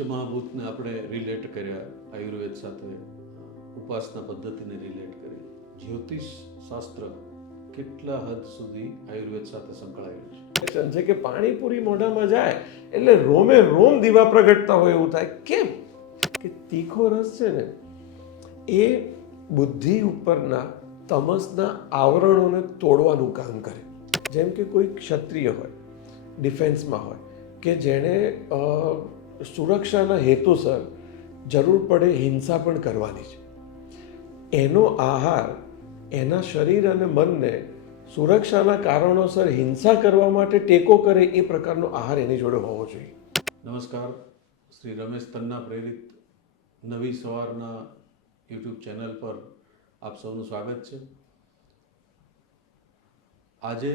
પંચમહાભૂતને આપણે રિલેટ કર્યા આયુર્વેદ સાથે, ઉપાસના પદ્ધતિને રિલેટ કરી. જ્યોતિષ શાસ્ત્ર કેટલા હદ સુધી આયુર્વેદ સાથે સંકળાયેલું છે કે પાણીપુરી મોઢામાં જાય એટલે રોમે રોમ દીવા પ્રગટતા હોય એવું થાય. કેમ કે તીખો રસ છે ને એ બુદ્ધિ ઉપરના તમસના આવરણોને તોડવાનું કામ કરે. જેમ કે કોઈ ક્ષત્રિય હોય, ડિફેન્સમાં હોય, કે જેણે સુરક્ષાના હેતુસર જરૂર પડે હિંસા પણ કરવાની છે, એનો આહાર એના શરીર અને મનને સુરક્ષાના કારણોસર હિંસા કરવા માટે ટેકો કરે એ પ્રકારનો આહાર એની જોડે હોવો જોઈએ. નમસ્કાર, શ્રી રમેશ તન્ના પ્રેરિત નવી સવારના યુટ્યુબ ચેનલ પર આપ સૌનું સ્વાગત છે. આજે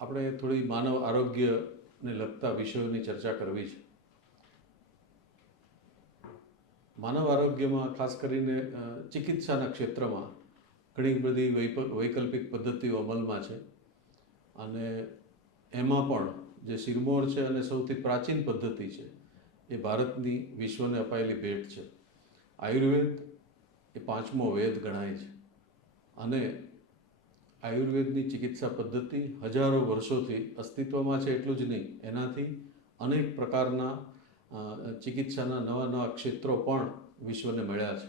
આપણે થોડી માનવ આરોગ્યને લગતા વિષયોની ચર્ચા કરવી છે. માનવ આરોગ્યમાં ખાસ કરીને ચિકિત્સાના ક્ષેત્રમાં ઘણી બધી વૈકલ્પિક પદ્ધતિઓ અમલમાં છે અને એમાં પણ જે શિરમોર છે અને સૌથી પ્રાચીન પદ્ધતિ છે એ ભારતની વિશ્વને અપાયેલી ભેટ છે. આયુર્વેદ એ પાંચમો વેદ ગણાય છે અને આયુર્વેદની ચિકિત્સા પદ્ધતિ હજારો વર્ષોથી અસ્તિત્વમાં છે. એટલું જ નહીં, એનાથી અનેક પ્રકારના ચિકિત્સાના નવા ક્ષેત્રો પણ વિશ્વને મળ્યા છે.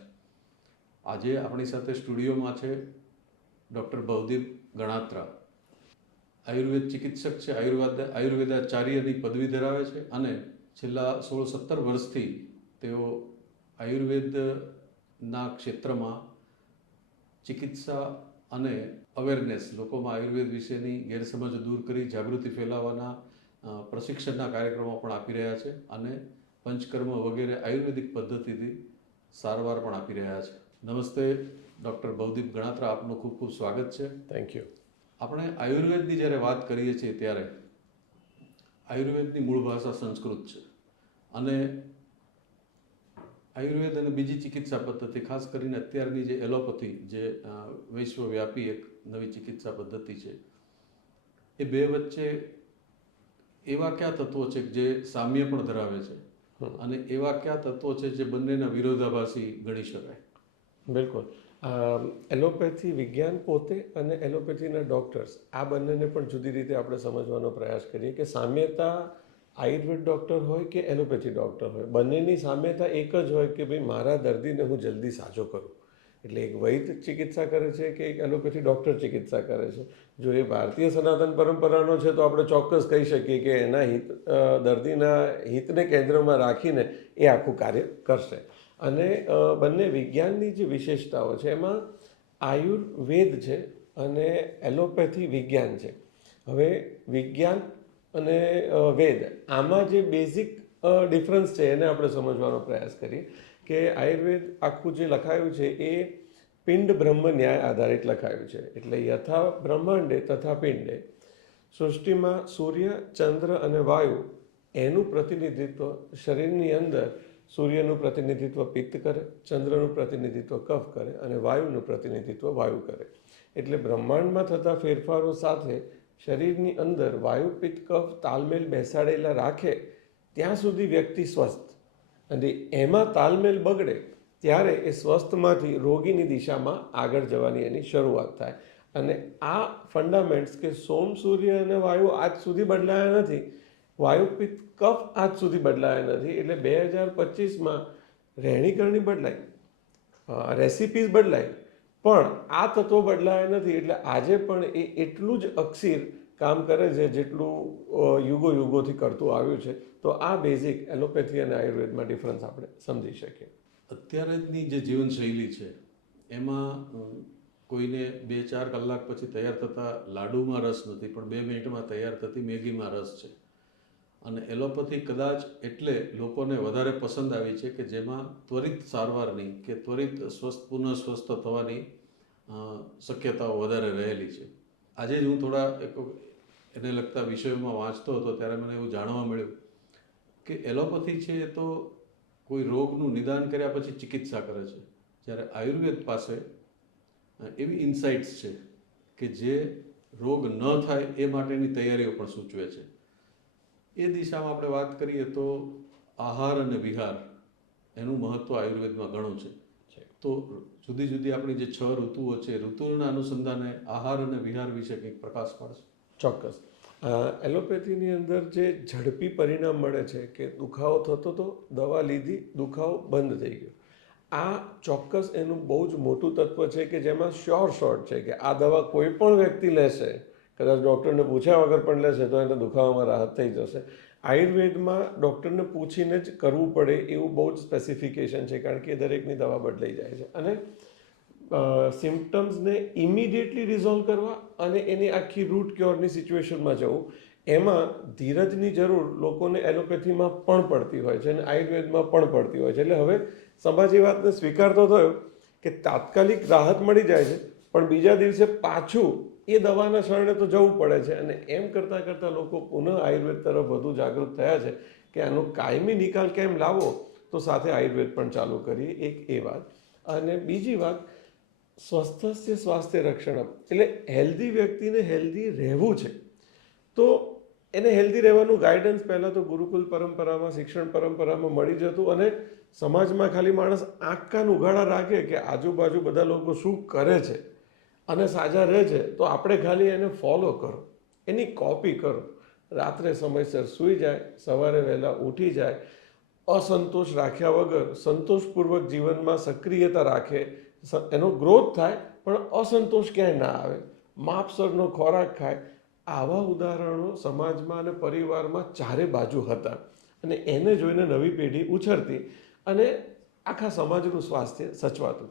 આજે આપણી સાથે સ્ટુડિયોમાં છે ડૉક્ટર ભવદીપ ગણાત્રા. આયુર્વેદ ચિકિત્સક છે, આયુર્વેદાચાર્યની પદવી ધરાવે છે અને છેલ્લા 16-17 વર્ષથી તેઓ આયુર્વેદના ક્ષેત્રમાં ચિકિત્સા અને અવેરનેસ, લોકોમાં આયુર્વેદ વિશેની ગેરસમજ દૂર કરી જાગૃતિ ફેલાવવાના પ્રશિક્ષણના કાર્યક્રમો પણ આપી રહ્યા છે અને પંચકર્મ વગેરે આયુર્વેદિક પદ્ધતિથી સારવાર પણ આપી રહ્યા છે. નમસ્તે ડૉક્ટર ભવદીપ ગણાત્રા, આપનું ખૂબ ખૂબ સ્વાગત છે. Thank you. આપણે આયુર્વેદની જ્યારે વાત કરીએ છીએ ત્યારે આયુર્વેદની મૂળ ભાષા સંસ્કૃત છે અને આયુર્વેદ અને બીજી ચિકિત્સા પદ્ધતિ, ખાસ કરીને અત્યારની જે એલોપેથી, જે વિશ્વવ્યાપી એક નવી ચિકિત્સા પદ્ધતિ છે, એ બે વચ્ચે એવા કયા તત્વો છે જે સામ્ય પણ ધરાવે છે અને એવા કયા તત્વો છે જે બંનેના વિરોધાભાસી ગણી શકાય? બિલકુલ. એલોપેથી વિજ્ઞાન પોતે અને એલોપેથીના ડૉક્ટર્સ, આ બંનેને પણ જુદી રીતે આપણે સમજવાનો પ્રયાસ કરીએ કે સામ્યતા આયુર્વેદ ડૉક્ટર હોય કે એલોપેથી ડૉક્ટર હોય, બંનેની સામ્યતા એક જ હોય કે ભાઈ મારા દર્દીને હું જલ્દી સાજો કરું. એટલે એક વૈદ ચિકિત્સા કરે છે કે એક એલોપેથી ડૉક્ટર ચિકિત્સા કરે છે. જો એ ભારતીય સનાતન પરંપરાનો છે તો આપણે ચોક્કસ કહી શકીએ કે એના દર્દીના હિતને કેન્દ્રમાં રાખીને એ આખું કાર્ય કરશે. અને બંને વિજ્ઞાનની જે વિશેષતાઓ છે એમાં આયુર્વેદ છે અને એલોપેથી વિજ્ઞાન છે. હવે વિજ્ઞાન અને વેદ, આમાં જે બેઝિક ડિફરન્સ છે એને આપણે સમજવાનો પ્રયાસ કરીએ કે આયુર્વેદ આખું જે લખાયું છે એ પિંડ બ્રહ્મ ન્યાય આધારિત લખાયું છે. એટલે યથા બ્રહ્માંડે તથા પિંડે, સૃષ્ટિમાં સૂર્ય, ચંદ્ર અને વાયુ એનું પ્રતિનિધિત્વ શરીરની અંદર સૂર્યનું પ્રતિનિધિત્વ પિત્ત કરે, ચંદ્રનું પ્રતિનિધિત્વ કફ કરે અને વાયુનું પ્રતિનિધિત્વ વાયુ કરે. એટલે બ્રહ્માંડમાં થતા ફેરફારો સાથે શરીરની અંદર વાયુ, પિત્ત, કફ તાલમેલ બેસાડેલા રાખે ત્યાં સુધી વ્યક્તિ સ્વસ્થ, અને એમાં તાલમેલ બગડે ત્યારે એ સ્વસ્થમાંથી રોગીની દિશામાં આગળ જવાની એની શરૂઆત થાય. અને આ ફંડામેન્ટ્સ કે સોમ, સૂર્ય અને વાયુ આજ સુધી બદલાયા નથી, વાયુ, પિત્ત, કફ આજ સુધી બદલાયા નથી. એટલે 2025માં રહેણીકરણી બદલાઈ, રેસિપીઝ બદલાઈ, પણ આ તત્વો બદલાયા નથી. એટલે આજે પણ એ એટલું જ અક્ષીર કામ કરે છે જેટલું યુગોથી કરતું આવ્યું છે. તો આ બેઝિક એલોપેથી અને આયુર્વેદમાં ડિફરન્સ આપણે સમજી શકીએ. અત્યારેની જે જીવનશૈલી છે એમાં કોઈને 2-4 કલાક પછી તૈયાર થતા લાડુમાં રસ નથી, પણ 2 મિનિટમાં તૈયાર થતી મેગીમાં રસ છે. અને એલોપેથી કદાચ એટલે લોકોને વધારે પસંદ આવી છે કે જેમાં ત્વરિત સારવારની કે ત્વરિત પુનઃ સ્વસ્થ થવાની શક્યતાઓ વધારે રહેલી છે. આજે જ હું થોડા એને લગતા વિષયોમાં વાંચતો હતો ત્યારે મને એવું જાણવા મળ્યું કે એલોપેથી છે એ તો કોઈ રોગનું નિદાન કર્યા પછી ચિકિત્સા કરે છે, જ્યારે આયુર્વેદ પાસે એવી ઇન્સાઇટ્સ છે કે જે રોગ ન થાય એ માટેની તૈયારીઓ પણ સૂચવે છે. એ દિશામાં આપણે વાત કરીએ તો આહાર અને વિહાર એનું મહત્ત્વ આયુર્વેદમાં ઘણું છે. તો જુદી જુદી આપણી જે 6 ઋતુઓ છે, ઋતુના અનુસંધાને આહાર અને વિહાર વિશે કંઈક પ્રકાશ પાડશે. ચોક્કસ. એલોપેથીની અંદર જે ઝડપી પરિણામ મળે છે કે દુખાવો થતો તો દવા લીધી, દુખાવો બંધ થઈ ગયો. આ ચોક્કસ એનું બહુ જ મોટું તત્વ છે કે જેમાં શ્યોર શોર્ટ છે કે આ દવા કોઈ પણ વ્યક્તિ લેશે, કદાચ ડૉક્ટરને પૂછ્યા વગર પણ લેશે તો એને દુખાવામાં રાહત થઈ જશે. આયુર્વેદમાં ડૉક્ટરને પૂછીને જ કરવું પડે એવું બહુ જ સ્પેસિફિકેશન છે, કારણ કે દરેકની દવા બદલાઈ જાય છે. અને સિમ્પટમ્સને ઇમિડિયેટલી રિઝોલ્વ કરવા અને એની આખી રૂટ ક્યોરની સિચ્યુએશનમાં જવું, એમાં ધીરજની જરૂર લોકોને એલોપેથીમાં પણ પડતી હોય છે અને આયુર્વેદમાં પણ પડતી હોય છે. એટલે હવે સમાજ એ વાતને સ્વીકારતો થયો કે તાત્કાલિક રાહત મળી જાય છે, પણ બીજા દિવસે પાછું એ દવાના શરણે તો જવું પડે છે. અને એમ કરતાં કરતાં લોકો પુનઃ આયુર્વેદ તરફ વધુ જાગૃત થયા છે કે આનો કાયમી નિકાલ કેમ લાવવો, તો સાથે આયુર્વેદ પણ ચાલુ કરીએ. એક એ વાત. અને બીજી વાત, સ્વસ્થસ્ય સ્વાસ્થ્ય રક્ષણમ, એટલે હેલ્ધી વ્યક્તિને હેલ્ધી રહેવું છે તો એને હેલ્ધી રહેવાનું ગાઈડન્સ પહેલાં તો ગુરુકુલ પરંપરામાં, શિક્ષણ પરંપરામાં મળી જતું. અને સમાજમાં ખાલી માણસ આંખ કાન ઉઘાડા રાખે કે આજુબાજુ બધા લોકો શું કરે છે અને સાજા રહે છે, તો આપણે ખાલી એને ફોલો કરો, એની કોપી કરો. રાત્રે સમયસર સૂઈ જાય, સવારે વહેલા ઉઠી જાય, અસંતોષ રાખ્યા વગર સંતોષપૂર્વક જીવનમાં સક્રિયતા રાખે, એનો ગ્રોથ થાય પણ અસંતોષ ક્યાંય ના આવે, માપસરનો ખોરાક ખાય. આવા ઉદાહરણો સમાજમાં અને પરિવારમાં ચારે બાજુ હતા અને એને જોઈને નવી પેઢી ઉછરતી અને આખા સમાજનું સ્વાસ્થ્ય સચવાતું.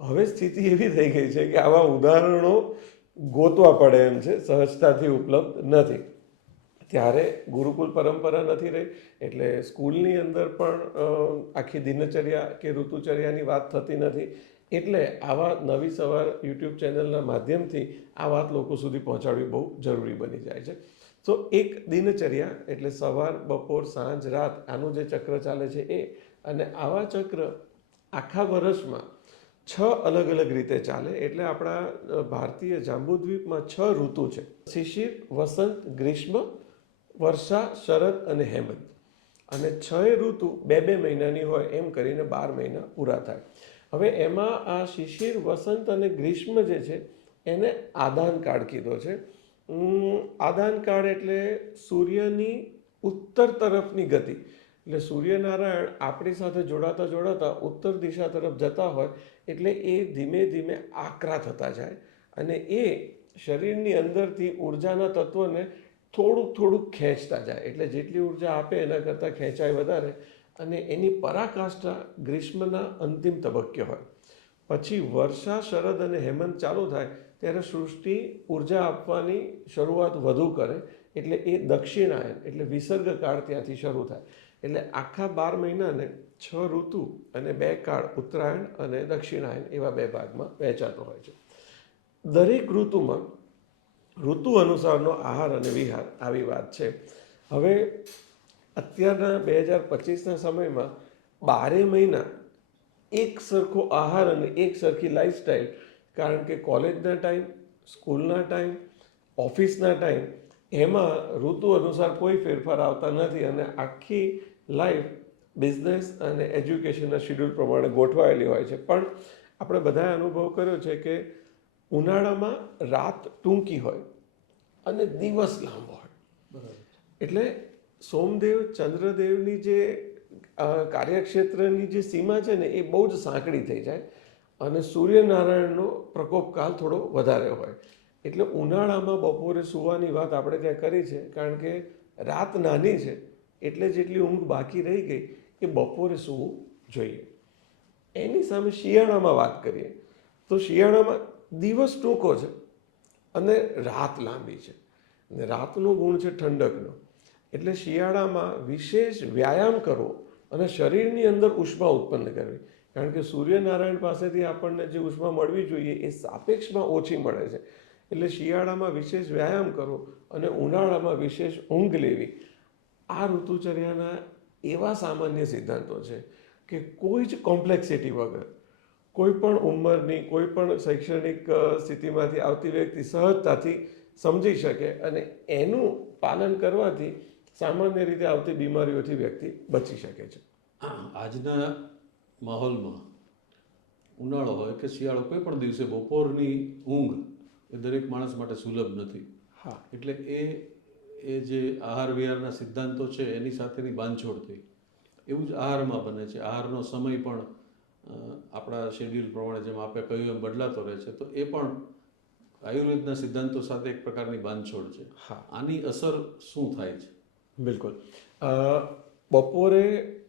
હવે સ્થિતિ એવી થઈ ગઈ છે કે આવા ઉદાહરણો ગોતવા પડે એમ છે, સહજતાથી ઉપલબ્ધ નથી. ત્યારે ગુરુકુલ પરંપરા નથી રહી, એટલે સ્કૂલની અંદર પણ આખી દિનચર્યા કે ઋતુચર્યાની વાત થતી નથી. એટલે આવા નવી સવાર યુટ્યુબ ચેનલના માધ્યમથી આ વાત લોકો સુધી પહોંચાડવી બહુ જરૂરી બની જાય છે. તો એક દિનચર્યા એટલે સવાર, બપોર, સાંજ, રાત, આનું જે ચક્ર ચાલે છે એ, અને આવા ચક્ર આખા વર્ષમાં 6 અલગ અલગ રીતે ચાલે. એટલે આપણા ભારતીય જાંબુદ્વીપમાં 6 ઋતુ છે: શિશિર, વસંત, ગ્રીષ્મ, વર્ષા, શરદ અને હેમંત. અને 6 ઋતુ 2-2 મહિનાની હોય, એમ કરીને 12 મહિના પૂરા થાય. હવે એમાં આ શિશિર, વસંત અને ગ્રીષ્મ જે છે એને આદાન કાળ કીધો છે. આદાન કાળ એટલે સૂર્યની ઉત્તર તરફની ગતિ. એટલે સૂર્યનારાયણ આપણી સાથે જોડાતા જોડાતા ઉત્તર દિશા તરફ જતા હોય, એટલે એ ધીમે ધીમે આકરા થતા જાય અને એ શરીરની અંદરથી ઉર્જાના તત્વને થોડુંક થોડુંક ખેંચતા જાય. એટલે જેટલી ઉર્જા આપે એના કરતાં ખેંચાય વધારે, અને એની પરાકાષ્ઠા ગ્રીષ્મના અંતિમ તબક્કે હોય. પછી વર્ષા, શરદ અને હેમંત ચાલુ થાય ત્યારે સૃષ્ટિ ઉર્જા આપવાની શરૂઆત વધુ કરે, એટલે એ દક્ષિણાયન એટલે વિસર્ગ કાળ ત્યાંથી શરૂ થાય. એટલે આખા 12 મહિનાને 6 ઋતુ અને 2 કાળ, ઉત્તરાયણ અને દક્ષિણાયન, એવા 2 ભાગમાં વહેંચાતો હોય છે. દરેક ઋતુમાં ઋતુ અનુસારનો આહાર અને વિહાર, આવી વાત છે. હવે અત્યારના 2025ના સમયમાં 12 મહિના એક સરખો આહાર અને એક સરખી લાઈફસ્ટાઈલ, કારણ કે કોલેજના ટાઈમ, સ્કૂલના ટાઈમ, ઓફિસના ટાઈમ, એમાં ઋતુ અનુસાર કોઈ ફેરફાર આવતા નથી અને આખી લાઈફ બિઝનેસ અને એજ્યુકેશનના શિડ્યુલ પ્રમાણે ગોઠવાયેલી હોય છે. પણ આપણે બધાએ અનુભવ કર્યો છે કે ઉનાળામાં રાત ટૂંકી હોય અને દિવસ લાંબો હોય. એટલે સોમદેવ, ચંદ્રદેવની જે કાર્યક્ષેત્રની જે સીમા છે ને એ બહુ જ સાંકડી થઈ જાય અને સૂર્યનારાયણનો પ્રકોપકાળ થોડો વધારે હોય. એટલે ઉનાળામાં બપોરે સૂવાની વાત આપણે ત્યાં કરી છે, કારણ કે રાત નાની છે એટલે જેટલી ઊંઘ બાકી રહી ગઈ એ બપોરે સૂવું જોઈએ. એની સામે શિયાળામાં વાત કરીએ તો શિયાળામાં દિવસ ટૂંકો છે અને રાત લાંબી છે, અને રાતનો ગુણ છે ઠંડકનો. એટલે શિયાળામાં વિશેષ વ્યાયામ કરવો અને શરીરની અંદર ઉષ્મા ઉત્પન્ન કરવી, કારણ કે સૂર્યનારાયણ પાસેથી આપણને જે ઉષ્મા મળવી જોઈએ એ સાપેક્ષમાં ઓછી મળે છે. એટલે શિયાળામાં વિશેષ વ્યાયામ કરવો અને ઉનાળામાં વિશેષ ઊંઘ લેવી. આ ઋતુચર્યાના એવા સામાન્ય સિદ્ધાંતો છે કે કોઈ જ કોમ્પ્લેક્સિટી વગર કોઈ પણ ઉંમરની, કોઈ પણ શૈક્ષણિક સ્થિતિમાંથી આવતી વ્યક્તિ સહજતાથી સમજી શકે, અને એનું પાલન કરવાથી સામાન્ય રીતે આવતી બીમારીઓથી વ્યક્તિ બચી શકે છે. આજના માહોલમાં ઉનાળો હોય કે શિયાળો, કોઈ પણ દિવસે બપોરની ઊંઘ એ દરેક માણસ માટે સુલભ નથી. હા, એટલે એ જે આહાર વિહારના સિદ્ધાંતો છે એની સાથેની બાંધછોડ થઈ. એવું જ આહારમાં બને છે. આહારનો સમય પણ આપણા શેડ્યુલ પ્રમાણે, જેમ આપણે કહ્યું એમ, બદલાતો રહે છે. તો એ પણ આયુર્વેદના સિદ્ધાંતો સાથે એક પ્રકારની બાંધછોડ છે. હા, આની અસર શું થાય છે? બિલકુલ. બપોરે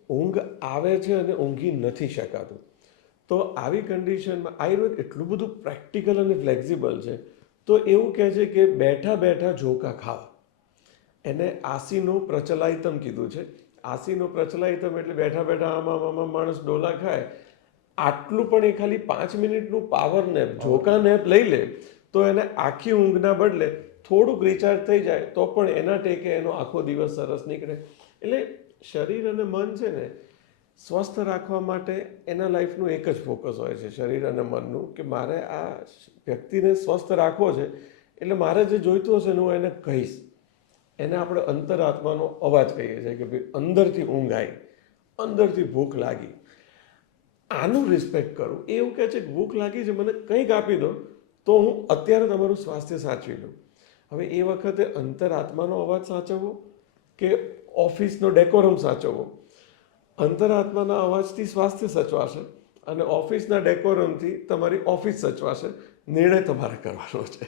ઊંઘ આવે છે અને ઊંઘી નથી શકાતું. તો આવી કન્ડિશનમાં આયુર્વેદ એટલું બધું પ્રેક્ટિકલ અને ફ્લેક્સિબલ છે. તો એવું કહે છે કે બેઠા બેઠા ઝોકા ખાવા. એને આસીનું પ્રચલાયતમ કીધું છે. આસીનું પ્રચલાયતમ એટલે બેઠા બેઠા આમાં માણસ ડોલા ખાય. આટલું પણ એ ખાલી 5 મિનિટનું પાવર નેપ, ઝોકા નેપ લઈ લે તો એને આખી ઊંઘના બદલે થોડુંક રિચાર્જ થઈ જાય તો પણ એના ટેકે એનો આખો દિવસ સરસ નીકળે. એટલે શરીર અને મન છે ને, સ્વસ્થ રાખવા માટે એના લાઈફનું એક જ ફોકસ હોય છે, શરીર અને મનનું, કે મારે આ વ્યક્તિને સ્વસ્થ રાખવો છે. એટલે મારે જે જોઈતું હશે ને હું એને કહીશ. એને આપણે અંતરાત્માનો અવાજ કહીએ છીએ કે ભાઈ અંદરથી ઊંઘ આવી, અંદરથી ભૂખ લાગી, આનું રિસ્પેક્ટ કરું. એ એવું કહે છે કે ભૂખ લાગી છે, મને કંઈક આપી દો તો હું અત્યારે તમારું સ્વાસ્થ્ય સાચવી લઉં. હવે એ વખતે અંતરાત્માનો અવાજ સાચવવો કે ઓફિસનો ડેકોરમ સાચવવો? અંતરાત્માના અવાજથી સ્વાસ્થ્ય સચવાશે અને ઓફિસના ડેકોરમથી તમારી ઓફિસ સચવાશે. નિર્ણય તમારે કરવાનો છે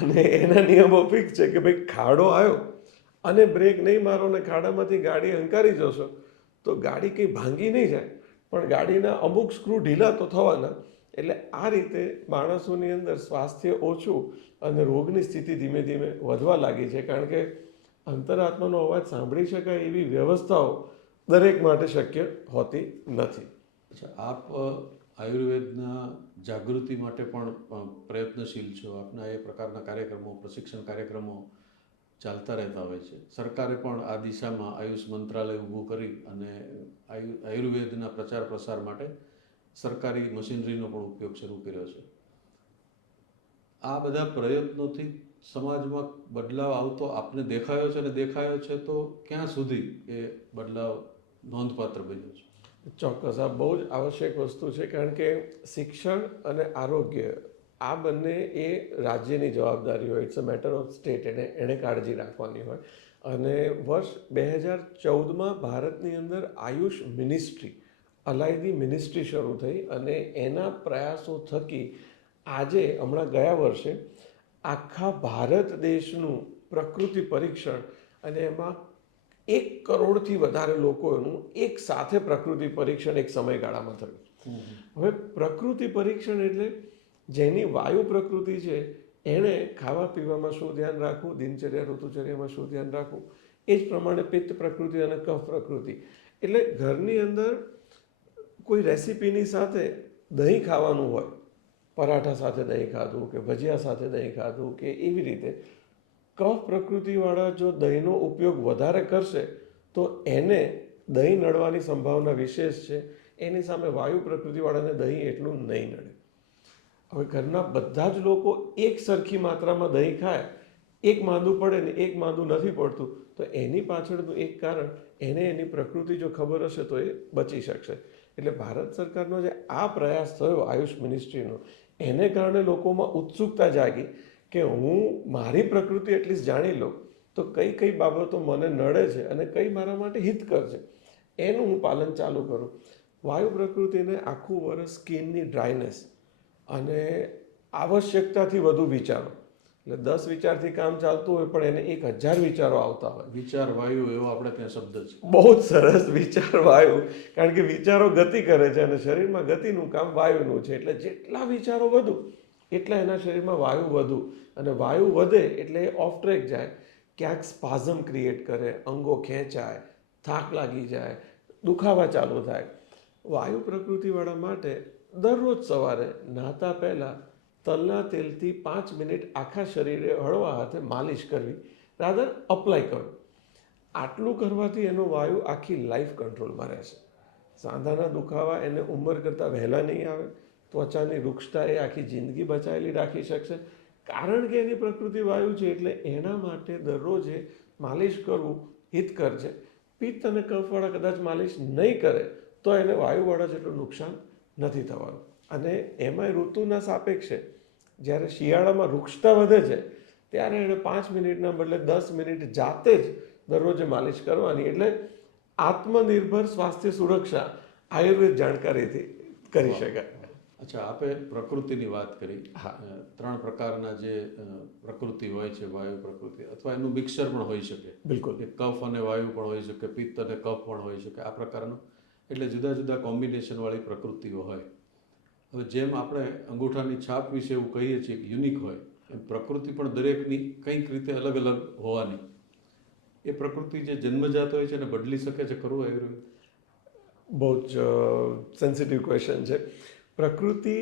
અને એના નિયમો ફિક્સ છે કે ભાઈ ખાડો આવ્યો અને બ્રેક નહીં મારો ને ખાડામાંથી ગાડી હંકારી જશો તો ગાડી કંઈ ભાંગી નહીં જાય, પણ ગાડીના અમુક સ્ક્રૂ ઢીલા તો થવાના. એટલે આ રીતે માણસોની અંદર સ્વાસ્થ્ય ઓછું અને રોગની સ્થિતિ ધીમે ધીમે વધવા લાગી છે, કારણ કે અંતરાત્માનો અવાજ સાંભળી શકાય એવી વ્યવસ્થાઓ દરેક માટે શક્ય હોતી નથી. અચ્છા, આપ આયુર્વેદના જાગૃતિ માટે પણ પ્રયત્નશીલ છો. આપના એ પ્રકારના કાર્યક્રમો, પ્રશિક્ષણ કાર્યક્રમો ચાલતા રહેતા હોય છે. સરકારે પણ આ દિશામાં આયુષ મંત્રાલય ઊભું કરી અને આયુર્વેદના પ્રચાર પ્રસાર માટે સરકારી મશીનરીનો પણ ઉપયોગ શરૂ કર્યો છે. આ બધા પ્રયત્નોથી સમાજમાં બદલાવ આવતો આપને દેખાયો છે, અને દેખાયો છે તો ક્યાં સુધી એ બદલાવ નોંધપાત્ર બન્યો છે? ચોક્કસ, આ બહુ જ આવશ્યક વસ્તુ છે, કારણ કે શિક્ષણ અને આરોગ્ય આ બંને એ રાજ્યની જવાબદારી હોય. It's a matter of state. એણે કાળજી રાખવાની હોય. અને વર્ષ 2014માં ભારતની અંદર આયુષ મિનિસ્ટ્રી, અલાયદી મિનિસ્ટ્રી શરૂ થઈ અને એના પ્રયાસો થકી આજે હમણાં ગયા વર્ષે આખા ભારત દેશનું પ્રકૃતિ પરીક્ષણ, અને એમાં 1 કરોડથી વધારે લોકોનું એક સાથે પ્રકૃતિ પરીક્ષણ એક સમયગાળામાં થયું. હવે પ્રકૃતિ પરીક્ષણ એટલે જેની વાયુ પ્રકૃતિ છે એણે ખાવા પીવામાં શું ધ્યાન રાખવું, દિનચર્યા ઋતુચર્યામાં શું ધ્યાન રાખવું, એ જ પ્રમાણે પિત્ત પ્રકૃતિ અને કફ પ્રકૃતિ. એટલે ઘરની અંદર કોઈ રેસીપીની સાથે દહીં ખાવાનું હોય, પરાઠા સાથે દહીં ખાધું કે ભજીયા સાથે દહીં ખાધું કે એવી રીતે, કફ પ્રકૃતિવાળા જો દહીંનો ઉપયોગ વધારે કરશે તો એને દહીં નડવાની સંભાવના વિશેષ છે. એની સામે વાયુ પ્રકૃતિવાળાને દહીં એટલું નહીં નડે. હવે ઘરના બધા જ લોકો એક સરખી માત્રામાં દહીં ખાય, એક માંદું પડે ને એક માંદું નથી પડતું, તો એની પાછળનું એક કારણ એને એની પ્રકૃતિ જો ખબર હશે તો એ બચી શકશે. એટલે ભારત સરકારનો જે આ પ્રયાસ થયો આયુષ મિનિસ્ટ્રીનો, એને કારણે લોકોમાં ઉત્સુકતા જાગી કે હું મારી પ્રકૃતિ એટલીસ્ટ જાણી લઉં તો કઈ કઈ બાબતો મને નડે છે અને કઈ મારા માટે હિતકર છે, એનું હું પાલન ચાલુ કરું. વાયુ પ્રકૃતિને આખું વર્ષ સ્કિનની ડ્રાયનેસ અને આવશ્યકતાથી વધુ વિચારો, એટલે 10 વિચારથી કામ ચાલતું હોય પણ એને 1000 વિચારો આવતા હોય. વિચાર વાયુ એવો આપણે ત્યાં શબ્દ છે. બહુ જ સરસ, વિચાર વાયુ. કારણ કે વિચારો ગતિ કરે છે અને શરીરમાં ગતિનું કામ વાયુનું છે. એટલે જેટલા વિચારો વધુ એટલા એના શરીરમાં વાયુ વધુ, અને વાયુ વધે એટલે એ ઓફ ટ્રેક જાય, ક્યાંક સ્પાઝમ ક્રિએટ કરે, અંગો ખેંચાય, થાક લાગી જાય, દુખાવા ચાલુ થાય. વાયુ પ્રકૃતિવાળા માટે દરરોજ સવારે નહાતા પહેલાં તલના તેલથી 5 મિનિટ આખા શરીરે હળવા હાથે માલિશ કરવી, રાધર અપ્લાય કરવું. આટલું કરવાથી એનો વાયુ આખી લાઈફ કંટ્રોલમાં રહેશે. સાંધાના દુખાવા એને ઉંમર કરતાં વહેલા નહીં આવે. ત્વચાની વૃક્ષતા એ આખી જિંદગી બચાવેલી રાખી શકશે, કારણ કે એની પ્રકૃતિ વાયુ છે. એટલે એના માટે દરરોજે માલિશ કરવું હિતકર છે. પિત્ત અને કફવાળા કદાચ માલિશ નહીં કરે તો એને વાયુવાળા જેટલું નુકસાન નથી થવાનું. અને એમાંય ઋતુના સાપેક્ષે જ્યારે શિયાળામાં વૃક્ષતા વધે છે ત્યારે એને 5 મિનિટના બદલે 10 મિનિટ જાતે જ દરરોજે માલિશ કરવાની. એટલે આત્મનિર્ભર સ્વાસ્થ્ય સુરક્ષા આયુર્વેદ જાણકારીથી કરી શકાય. અચ્છા, આપે પ્રકૃતિની વાત કરી. હા. 3 પ્રકારના જે પ્રકૃતિ હોય છે, વાયુ પ્રકૃતિ, અથવા એનું મિક્સર પણ હોઈ શકે. બિલકુલ. એ કફ અને વાયુ પણ હોઈ શકે, પિત્ત અને કફ પણ હોઈ શકે, આ પ્રકારનું. એટલે જુદા જુદા કોમ્બિનેશનવાળી પ્રકૃતિઓ હોય. હવે જેમ આપણે અંગૂઠાની છાપ વિશે એવું કહીએ છીએ કે યુનિક હોય, એમ પ્રકૃતિ પણ દરેકની કંઈક રીતે અલગ અલગ હોવાની. એ પ્રકૃતિ જે જન્મજાત હોય છે એને બદલી શકે છે ખરું આયુર્વેદ? બહુ જ સેન્સિટિવ ક્વેશ્ચન છે. પ્રકૃતિ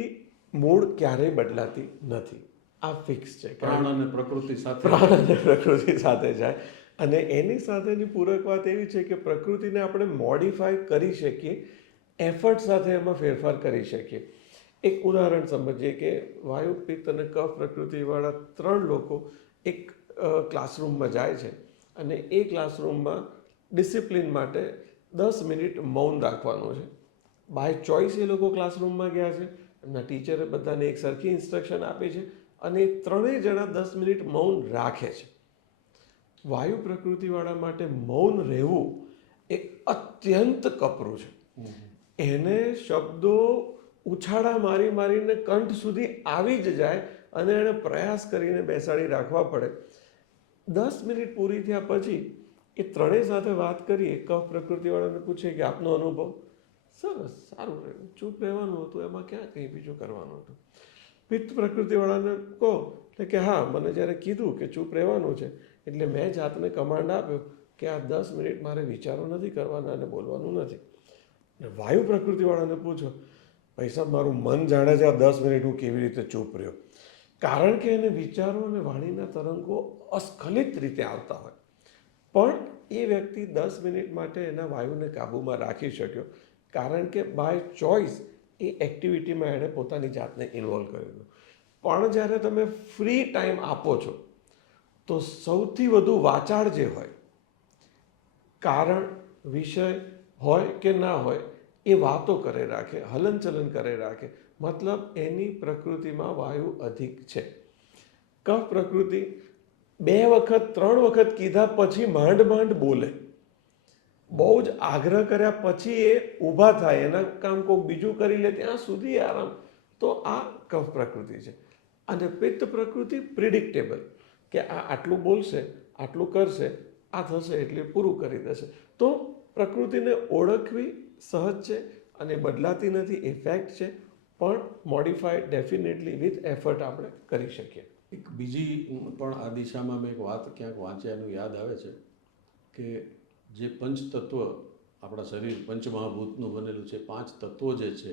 મૂળ ક્યારેય બદલાતી નથી, આ ફિક્સ છે. પ્રાણ અને પ્રકૃતિ સાથે પ્રાણ અને પ્રકૃતિ સાથે જાય. અને એની સાથેની પૂરક વાત એવી છે કે પ્રકૃતિને આપણે મોડિફાય કરી શકીએ, એફર્ટ સાથે એમાં ફેરફાર કરી શકીએ. એક ઉદાહરણ સમજીએ કે વાયુ, પિત્ત અને કફ પ્રકૃતિવાળા 3 લોકો એક ક્લાસરૂમમાં જાય છે અને એ ક્લાસરૂમમાં ડિસિપ્લિન માટે 10 મિનિટ મૌન રાખવાનું છે. બાય ચોઇસ એ લોકો ક્લાસરૂમમાં ગયા છે, એમના ટીચરે બધાને એક સરખી ઇન્સ્ટ્રક્શન આપી છે અને એ 3 જણા 10 મિનિટ મૌન રાખે છે. વાયુ પ્રકૃતિવાળા માટે મૌન રહેવું એ અત્યંત કપરું છે. એને શબ્દો ઉછાળા મારી મારીને કંઠ સુધી આવી જ જાય અને એણે પ્રયાસ કરીને બેસાડી રાખવા પડે. 10 મિનિટ પૂરી થયા પછી એ 3 સાથે વાત કરીએ. કફ પ્રકૃતિવાળાને પૂછે કે આપનો અનુભવ? સરસ, સારું રહ્યું, ચૂપ રહેવાનું હતું, એમાં ક્યાં કંઈ બીજું કરવાનું હતું. પિત્ત પ્રકૃતિવાળાને કહો કે હા, મને જ્યારે કીધું કે ચૂપ રહેવાનું છે એટલે મેં જાતને કમાન્ડ આપ્યો કે આ 10 મિનિટ મારે વિચારો નથી કરવાના અને બોલવાનું નથી. વાયુ પ્રકૃતિવાળાને પૂછો, ભાઈ સાહેબ, મારું મન જાણે છે આ 10 મિનિટ હું કેવી રીતે ચૂપ રહ્યો. કારણ કે એને વિચારો અને વાણીના તરંગો અસ્ખલિત રીતે આવતા હોય. પણ એ વ્યક્તિ 10 મિનિટ માટે એના વાયુને કાબૂમાં રાખી શક્યો કારણ કે બાય ચોઇસ એ એક્ટિવિટીમાં એણે પોતાની જાતને ઇન્વોલ્વ કરેલું. પણ જ્યારે તમે ફ્રી ટાઈમ આપો છો તો સૌથી વધુ વાચાળ જે હોય, કારણ વિષય હોય કે ના હોય, એ વાતો કરે રાખે, હલનચલન કરે રાખે. મતલબ એની પ્રકૃતિમાં વાયુ અધિક છે. કફ પ્રકૃતિ 2 વખત 3 વખત કીધા પછી માંડ માંડ બોલે. બહુ જ આગ્રહ કર્યા પછી એ ઊભા થાય, એના કામ કોઈક બીજું કરી લે ત્યાં સુધી આરામ. તો આ કફ પ્રકૃતિ છે. અને પિત્ત પ્રકૃતિ પ્રિડિક્ટેબલ, કે આ આટલું બોલશે, આટલું કરશે, આ થશે એટલે પૂરું કરી દેશે. તો પ્રકૃતિને ઓળખવી સહજ છે અને બદલાતી નથી, એ ફેક્ટ છે. પણ મોડિફાઈડ ડેફિનેટલી વિથ એફર્ટ આપણે કરી શકીએ. એક બીજી પણ આ દિશામાં મેં એક વાત ક્યાંક વાંચ્યાનું યાદ આવે છે કે જે પંચતત્વ આપણા શરીર પંચમહાભૂતનું બનેલું છે, 5 તત્વો જે છે,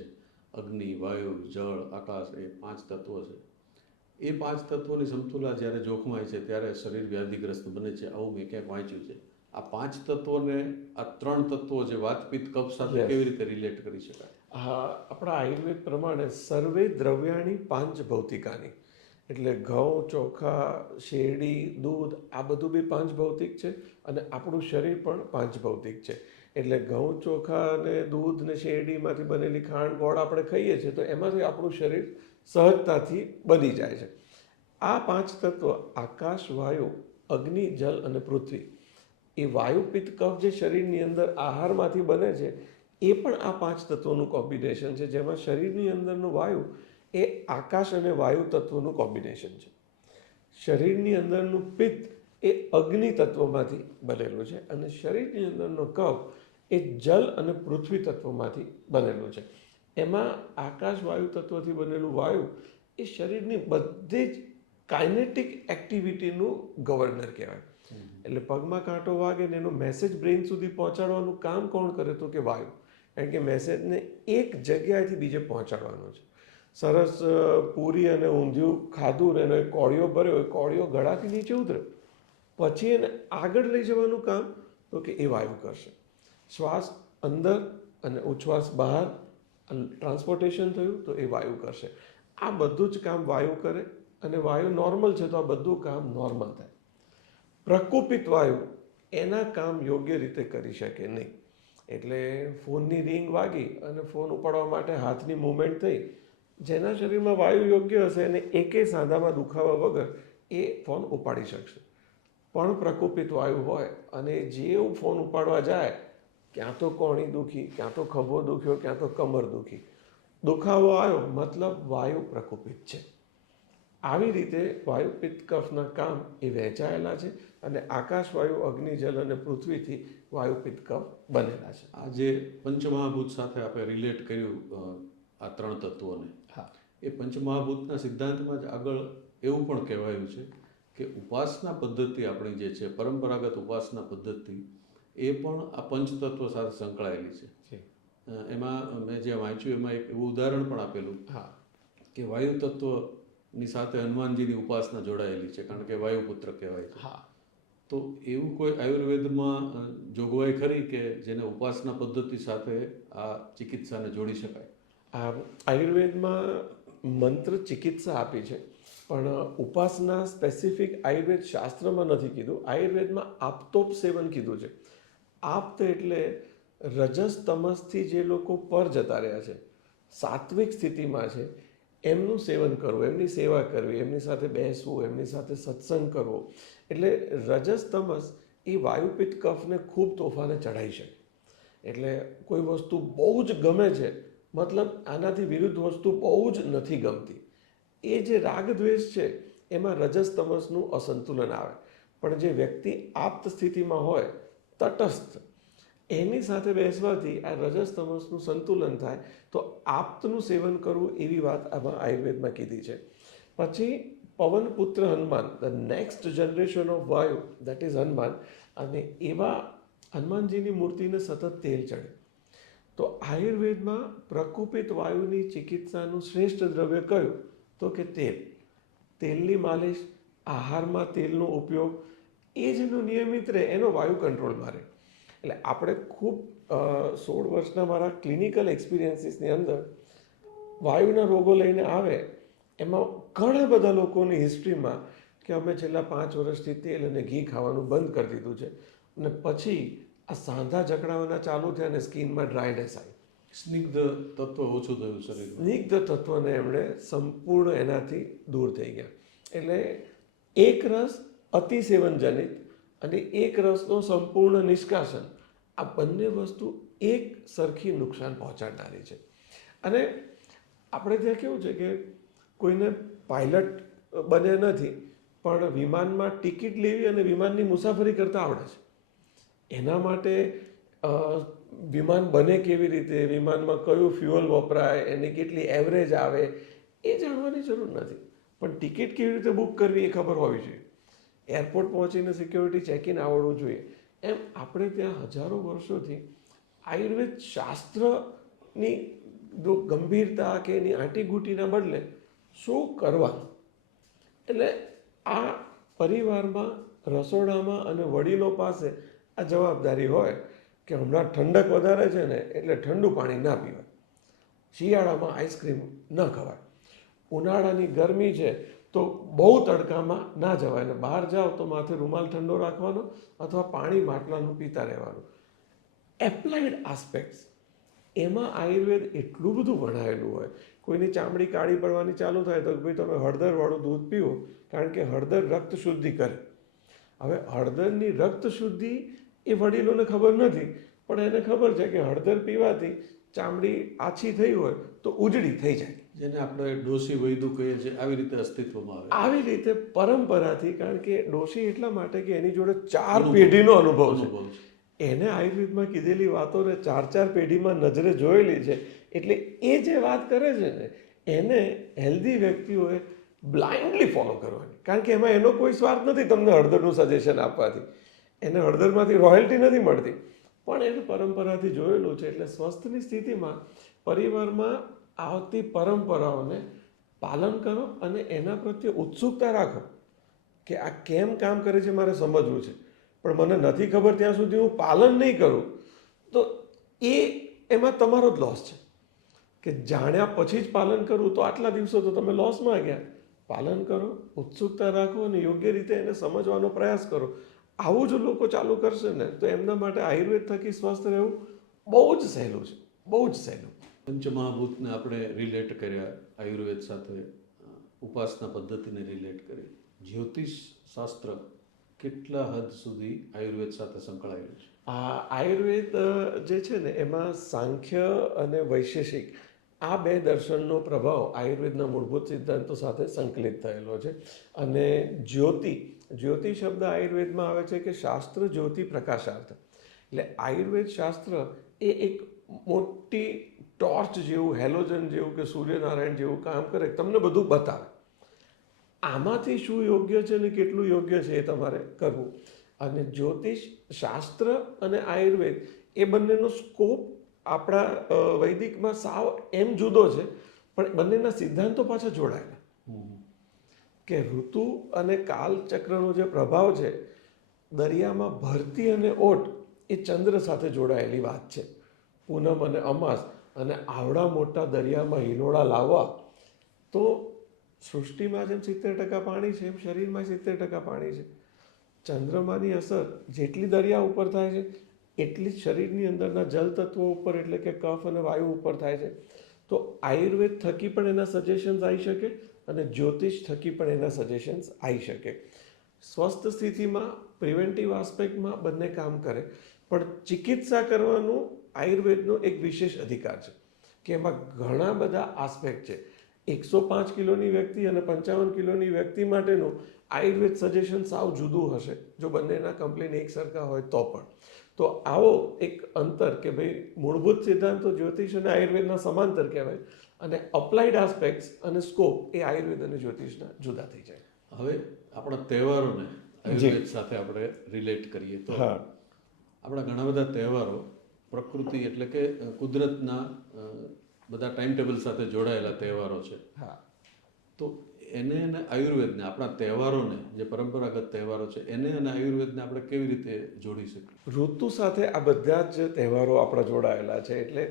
અગ્નિ, વાયુ, જળ, આકાશ, એ 5 તત્વો છે. એ 5 તત્વોની સમતુલા જ્યારે જોખમાય છે ત્યારે શરીર વ્યાધિગ્રસ્ત બને છે, આવું મેં ક્યાંક વાંચ્યું છે. આ 5 તત્વોને આ 3 તત્વો જે વાત, પિત્ત, કફ સાથે કેવી રીતે રિલેટ કરી શકાય? હા, આપણા આયુર્વેદ પ્રમાણે સર્વે દ્રવ્યાણી પાંચ ભૌતિકાની, એટલે ઘઉં, ચોખા, શેરડી, દૂધ, આ બધું બી 5 ભૌતિક છે અને આપણું શરીર પણ 5 ભૌતિક છે. એટલે ઘઉં, ચોખા અને દૂધ ને શેરડીમાંથી બનેલી ખાંડ, ગોળ આપણે ખાઈએ છીએ તો એમાંથી આપણું શરીર સહજતાથી બની જાય છે. આ 5 તત્વ આકાશ, વાયુ, અગ્નિ, જલ અને પૃથ્વી, એ વાયુ, પિત્ત, કફ જે શરીરની અંદર આહારમાંથી બને છે એ પણ આ 5 તત્વોનું કોમ્બિનેશન છે, જેમાં શરીરની અંદરનું વાયુ એ આકાશ અને વાયુ તત્વોનું કોમ્બિનેશન છે. શરીરની અંદરનું પિત્ત એ અગ્નિ તત્વમાંથી બનેલું છે અને શરીરની અંદરનો કફ એ જલ અને પૃથ્વી તત્વોમાંથી બનેલું છે. એમાં આકાશ વાયુ તત્વથી બનેલું વાયુ એ શરીરની બધી જ કાઇનેટિક એક્ટિવિટીનું ગવર્નર કહેવાય. એટલે પગમાં કાંટો વાગે ને એનો મેસેજ બ્રેઇન સુધી પહોંચાડવાનું કામ કોણ કરે તો કે વાયુ. કારણ કે મેસેજને એક જગ્યાએથી બીજે પહોંચાડવાનો છે. સરસ પૂરી અને ઊંધિયું ખાધું ને એનો એક કોળિયો ભર્યો, એ કોળિયો ગળાથી નીચે ઉતર્યો, પછી એને આગળ લઈ જવાનું કામ તો કે એ વાયુ કરશે. શ્વાસ અંદર અને ઉચ્છ્વાસ બહાર ટ્રાન્સપોર્ટેશન થયું તો એ વાયુ કરશે. આ બધું જ કામ વાયુ કરે અને વાયુ નોર્મલ છે તો આ બધું કામ નોર્મલ થાય. પ્રકોપિત વાયુ એના કામ યોગ્ય રીતે કરી શકે નહીં. એટલે ફોનની રિંગ વાગી અને ફોન ઉપાડવા માટે હાથની મૂવમેન્ટ થઈ, જેના શરીરમાં વાયુ યોગ્ય હશે અને એકે સાંધામાં દુખાવા વગર એ ફોન ઉપાડી શકશે. પણ પ્રકોપિત વાયુ હોય અને જેવું ફોન ઉપાડવા જાય, ક્યાં તો કોણી દુખી, ક્યાં તો ખભો દુખ્યો, ક્યાં તો કમર દુખી, દુખાવો આવ્યો મતલબ વાયુ પ્રકોપિત છે. આવી રીતે વાયુ પિત્ત કફના કામ એ વહેંચાયેલા છે અને આકાશ, વાયુ, અગ્નિ, જલ અને પૃથ્વીથી વાયુ પિત્ત કફ બનેલા છે. આ જે પંચમહાભૂત સાથે આપણે રિલેટ કર્યું આ 3 તત્વોને, હા, એ પંચમહાભૂતના સિદ્ધાંતમાં જ આગળ એવું પણ કહેવાયું છે કે ઉપાસના પદ્ધતિ આપણી જે છે, પરંપરાગત ઉપાસના પદ્ધતિ, એ પણ આ પંચતત્વ સાથે સંકળાયેલી છે. એમાં મેં જે વાંચ્યું એમાં એક એવું ઉદાહરણ પણ આપેલું હા, કે વાયુ તત્વની સાથે હનુમાનજીની ઉપાસના જોડાયેલી છે, કારણ કે વાયુપુત્ર કહેવાય છે. હા. તો એવું કોઈ આયુર્વેદમાં જોગવાઈ ખરી કે જેને ઉપાસના પદ્ધતિ સાથે આ ચિકિત્સાને જોડી શકાય? આયુર્વેદમાં મંત્ર ચિકિત્સા આપી છે, પણ ઉપાસના સ્પેસિફિક આયુર્વેદ શાસ્ત્રમાં નથી કીધું. આયુર્વેદમાં આપ્તોપ સેવન કીધું છે. આપ્ત એટલે રજસ તમસથી જે લોકો પર જતા રહ્યા છે, સાત્વિક સ્થિતિમાં છે, એમનું સેવન કરવું, એમની સેવા કરવી, એમની સાથે બેસવું, એમની સાથે સત્સંગ કરવો. એટલે રજસ તમસ એ વાયુપિત્ત કફને ખૂબ તોફાને ચડાવી શકે. એટલે કોઈ વસ્તુ બહુ જ ગમે છે, મતલબ આનાથી વિરુદ્ધ વસ્તુ બહુ જ નથી ગમતી. એ જે રાગ દ્વેષ છે એમાં રજસ તમસનું અસંતુલન આવે. પણ જે વ્યક્તિ આપ્ત સ્થિતિમાં હોય, તટસ્થ, એની સાથે બેસવાથી આ રજસ તમસનું સંતુલન થાય. તો આપ્તનું સેવન કરવું એવી વાત આમાં આયુર્વેદમાં કીધી છે. પછી પવનપુત્ર Hanuman, the next generation of Vayu, that is Hanuman. અને એવા હનુમાનજીની મૂર્તિને સતત તેલ ચડે. તો આયુર્વેદમાં પ્રકોપિત વાયુની ચિકિત્સાનું શ્રેષ્ઠ દ્રવ્ય કયું? તો કે તેલ. તેલની માલિશ, આહારમાં તેલનો ઉપયોગ, એ જેનો નિયમિત રહે એનો વાયુ કંટ્રોલમાં રહે. એટલે આપણે ખૂબ 16 વર્ષના મારા ક્લિનિકલ એક્સપિરિયન્સીસની અંદર વાયુના રોગો લઈને આવે, એમાં ઘણા બધા લોકોની હિસ્ટ્રીમાં કે અમે છેલ્લા 5 વર્ષથી તેલ અને ઘી ખાવાનું બંધ કરી દીધું છે અને પછી આ સાંધા જકડાવાના ચાલુ થયા અને સ્કિનમાં ડ્રાયનેસ આવી, સ્નિગ્ધ તત્વ ઓછું થયું શરીરમાં, સ્નિગ્ધ તત્વને એમણે સંપૂર્ણ એનાથી દૂર થઈ ગયા. એટલે એક રસ અતિસેવનજનિત અને એક રસનો સંપૂર્ણ નિષ્કાશન, આ બંને વસ્તુ એક સરખી નુકસાન પહોંચાડનારી છે. અને આપણે ત્યાં કેવું છે કે કોઈને પાયલટ બન્યા નથી, પણ વિમાનમાં ટિકિટ લેવી અને વિમાનની મુસાફરી કરતાં આવડે છે. એના માટે વિમાન બને કેવી રીતે, વિમાનમાં કયું ફ્યુઅલ વપરાય, એની કેટલી એવરેજ આવે, એ જાણવાની જરૂર નથી. પણ ટિકિટ કેવી રીતે બુક કરવી એ ખબર હોવી જોઈએ. એરપોર્ટ પહોંચીને સિક્યોરિટી ચેકિન આવડવું જોઈએ. એમ આપણે ત્યાં હજારો વર્ષોથી આયુર્વેદ શાસ્ત્રની ગંભીરતા કે એની આંટીઘૂંટીના બદલે શું કરવાનું, એટલે આ પરિવારમાં, રસોડામાં અને વડીલો પાસે આ જવાબદારી હોય કે હમણાં ઠંડક વધારે છે ને એટલે ઠંડુ પાણી ના પીવાય, શિયાળામાં આઈસ્ક્રીમ ન ખવાય, ઉનાળાની ગરમી છે તો બહુ તડકામાં ના જવાય, ને બહાર જાઓ તો માથે રૂમાલ ઠંડો રાખવાનો અથવા પાણી માટલાનું પીતા રહેવાનું. એપ્લાઇડ આસ્પેક્ટ્સ, એમાં આયુર્વેદ એટલું બધું ભણાયેલું હોય. કોઈની ચામડી કાળી પડવાની ચાલુ થાય તો ભાઈ તમે હળદરવાળું દૂધ પીવો, કારણ કે હળદર રક્ત શુદ્ધિ કરે. હવે હળદરની રક્ત શુદ્ધિ એ વડીલોને ખબર નથી, પણ એને ખબર છે કે હળદર પીવાથી ચામડી આછી થઈ હોય તો ઉજળી થઈ જાય, જેને આપણે ડોસી વૈદુ કહીએ છીએ, આવી રીતે અસ્તિત્વમાં આવે. આવી રીતે પરંપરાથી, કારણ કે ડોશી એટલા માટે કે એની જોડે 4 પેઢીનો અનુભવ છે. એને આયુર્વેદમાં કીધેલી વાતોને 4 પેઢીમાં નજરે જોયેલી છે. એટલે એ જે વાત કરે છે ને, એને હેલ્ધી વ્યક્તિઓએ બ્લાઇન્ડલી ફોલો કરવાની, કારણ કે એમાં એનો કોઈ સ્વાર્થ નથી તમને હળદરનું સજેશન આપવાથી, એને હળદરમાંથી રોયલ્ટી નથી મળતી, પણ એને પરંપરાથી જોયેલું છે. એટલે સ્વસ્થની સ્થિતિમાં પરિવારમાં આવતી પરંપરાઓને પાલન કરો અને એના પ્રત્યે ઉત્સુકતા રાખો કે આ કેમ કામ કરે છે મારે સમજવું છે, પણ મને નથી ખબર ત્યાં સુધી હું પાલન નહીં કરું તો એમાં તમારો જ લોસ છે. કે જાણ્યા પછી જ પાલન કરવું તો આટલા દિવસો તો તમે લોસમાં ગયા. પાલન કરો, ઉત્સુકતા રાખો અને યોગ્ય રીતે એને સમજવાનો પ્રયાસ કરો. આવું જો લોકો ચાલુ કરશે ને તો એમના માટે આયુર્વેદ થકી સ્વસ્થ રહેવું બહુ જ સહેલું છે, બહુ જ સહેલું. પંચમહાભૂતને આપણે રિલેટ કર્યા આયુર્વેદ સાથે, ઉપાસના પદ્ધતિને રિલેટ કરી. જ્યોતિષ શાસ્ત્ર કેટલા હદ સુધી આયુર્વેદ સાથે સંકળાયેલું છે? આ આયુર્વેદ જે છે ને એમાં સાંખ્ય અને વૈશેષિક આ બે દર્શનનો પ્રભાવ આયુર્વેદના મૂળભૂત સિદ્ધાંતો સાથે સંકલિત થયેલો છે. અને જ્યોતિ શબ્દ આયુર્વેદમાં આવે છે કે શાસ્ત્ર જ્યોતિ પ્રકાશાર્થ. એટલે આયુર્વેદ શાસ્ત્ર એ એક મોટી ટોર્ચ જેવું, હેલોજન જેવું કે સૂર્યનારાયણ જેવું કામ કરે, તમને બધું બતાવે. આમાંથી શું યોગ્ય છે ને કેટલું યોગ્ય છે એ તમારે કરવું. અને જ્યોતિષ શાસ્ત્ર અને આયુર્વેદ એ બંનેનો સ્કોપ આપણા વૈદિકમાં સાવ એમ જુદો છે, પણ બંનેના સિદ્ધાંતો પાછા જોડાયેલા. કે ઋતુ અને કાલચક્રનો જે પ્રભાવ છે, દરિયામાં ભરતી અને ઓટ એ ચંદ્ર સાથે જોડાયેલી વાત છે. પૂનમ અને અમાસ અને આવડા મોટા દરિયામાં હિલોળા લાવવા, તો સૃષ્ટિમાં જેમ 70% પાણી છે એમ શરીરમાં 70% પાણી છે. ચંદ્રમાની અસર જેટલી દરિયા ઉપર થાય છે એટલી જ શરીરની અંદરના જલ તત્વો ઉપર એટલે કે કફ અને વાયુ ઉપર થાય છે. તો આયુર્વેદ થકી પણ એના સજેશન્સ આવી શકે અને જ્યોતિષ થકી પણ એના સજેશન્સ આવી શકે. સ્વસ્થ સ્થિતિમાં પ્રિવેન્ટિવ આસ્પેક્ટમાં બંને કામ કરે, પણ ચિકિત્સા કરવાનું આયુર્વેદનો એક વિશેષ અધિકાર છે કે એમાં ઘણા બધા આસ્પેક્ટ છે. 105 કિલોની વ્યક્તિ અને 55 કિલોની વ્યક્તિ માટેનું આયુર્વેદ સજેશન સાવ જુદું હશે જો બંનેના કમ્પ્લેન એક સરખા હોય તો પણ. તો આવો એક અંતર કે ભાઈ મૂળભૂત સિદ્ધાંતો જ્યોતિષ અને આયુર્વેદના સમાંતર કહેવાય અને અપ્લાઇડ આસ્પેક્ટ્સ અને સ્કોપ એ આયુર્વેદ અને જ્યોતિષના જુદા થઈ જાય. હવે આપણા તહેવારોને આયુર્વેદ સાથે આપણે રિલેટ કરીએ તો આપણા ઘણા બધા તહેવારો પ્રકૃતિ એટલે કે કુદરતના બધા ટાઈમ ટેબલ સાથે જોડાયેલા તહેવારો છે. તો એને અને આયુર્વેદને, આપણા તહેવારોને, જે પરંપરાગત તહેવારો છે એને અને આયુર્વેદને આપણે કેવી રીતે જોડી શકીએ? ઋતુ સાથે આ બધા જ તહેવારો આપણા જોડાયેલા છે. એટલે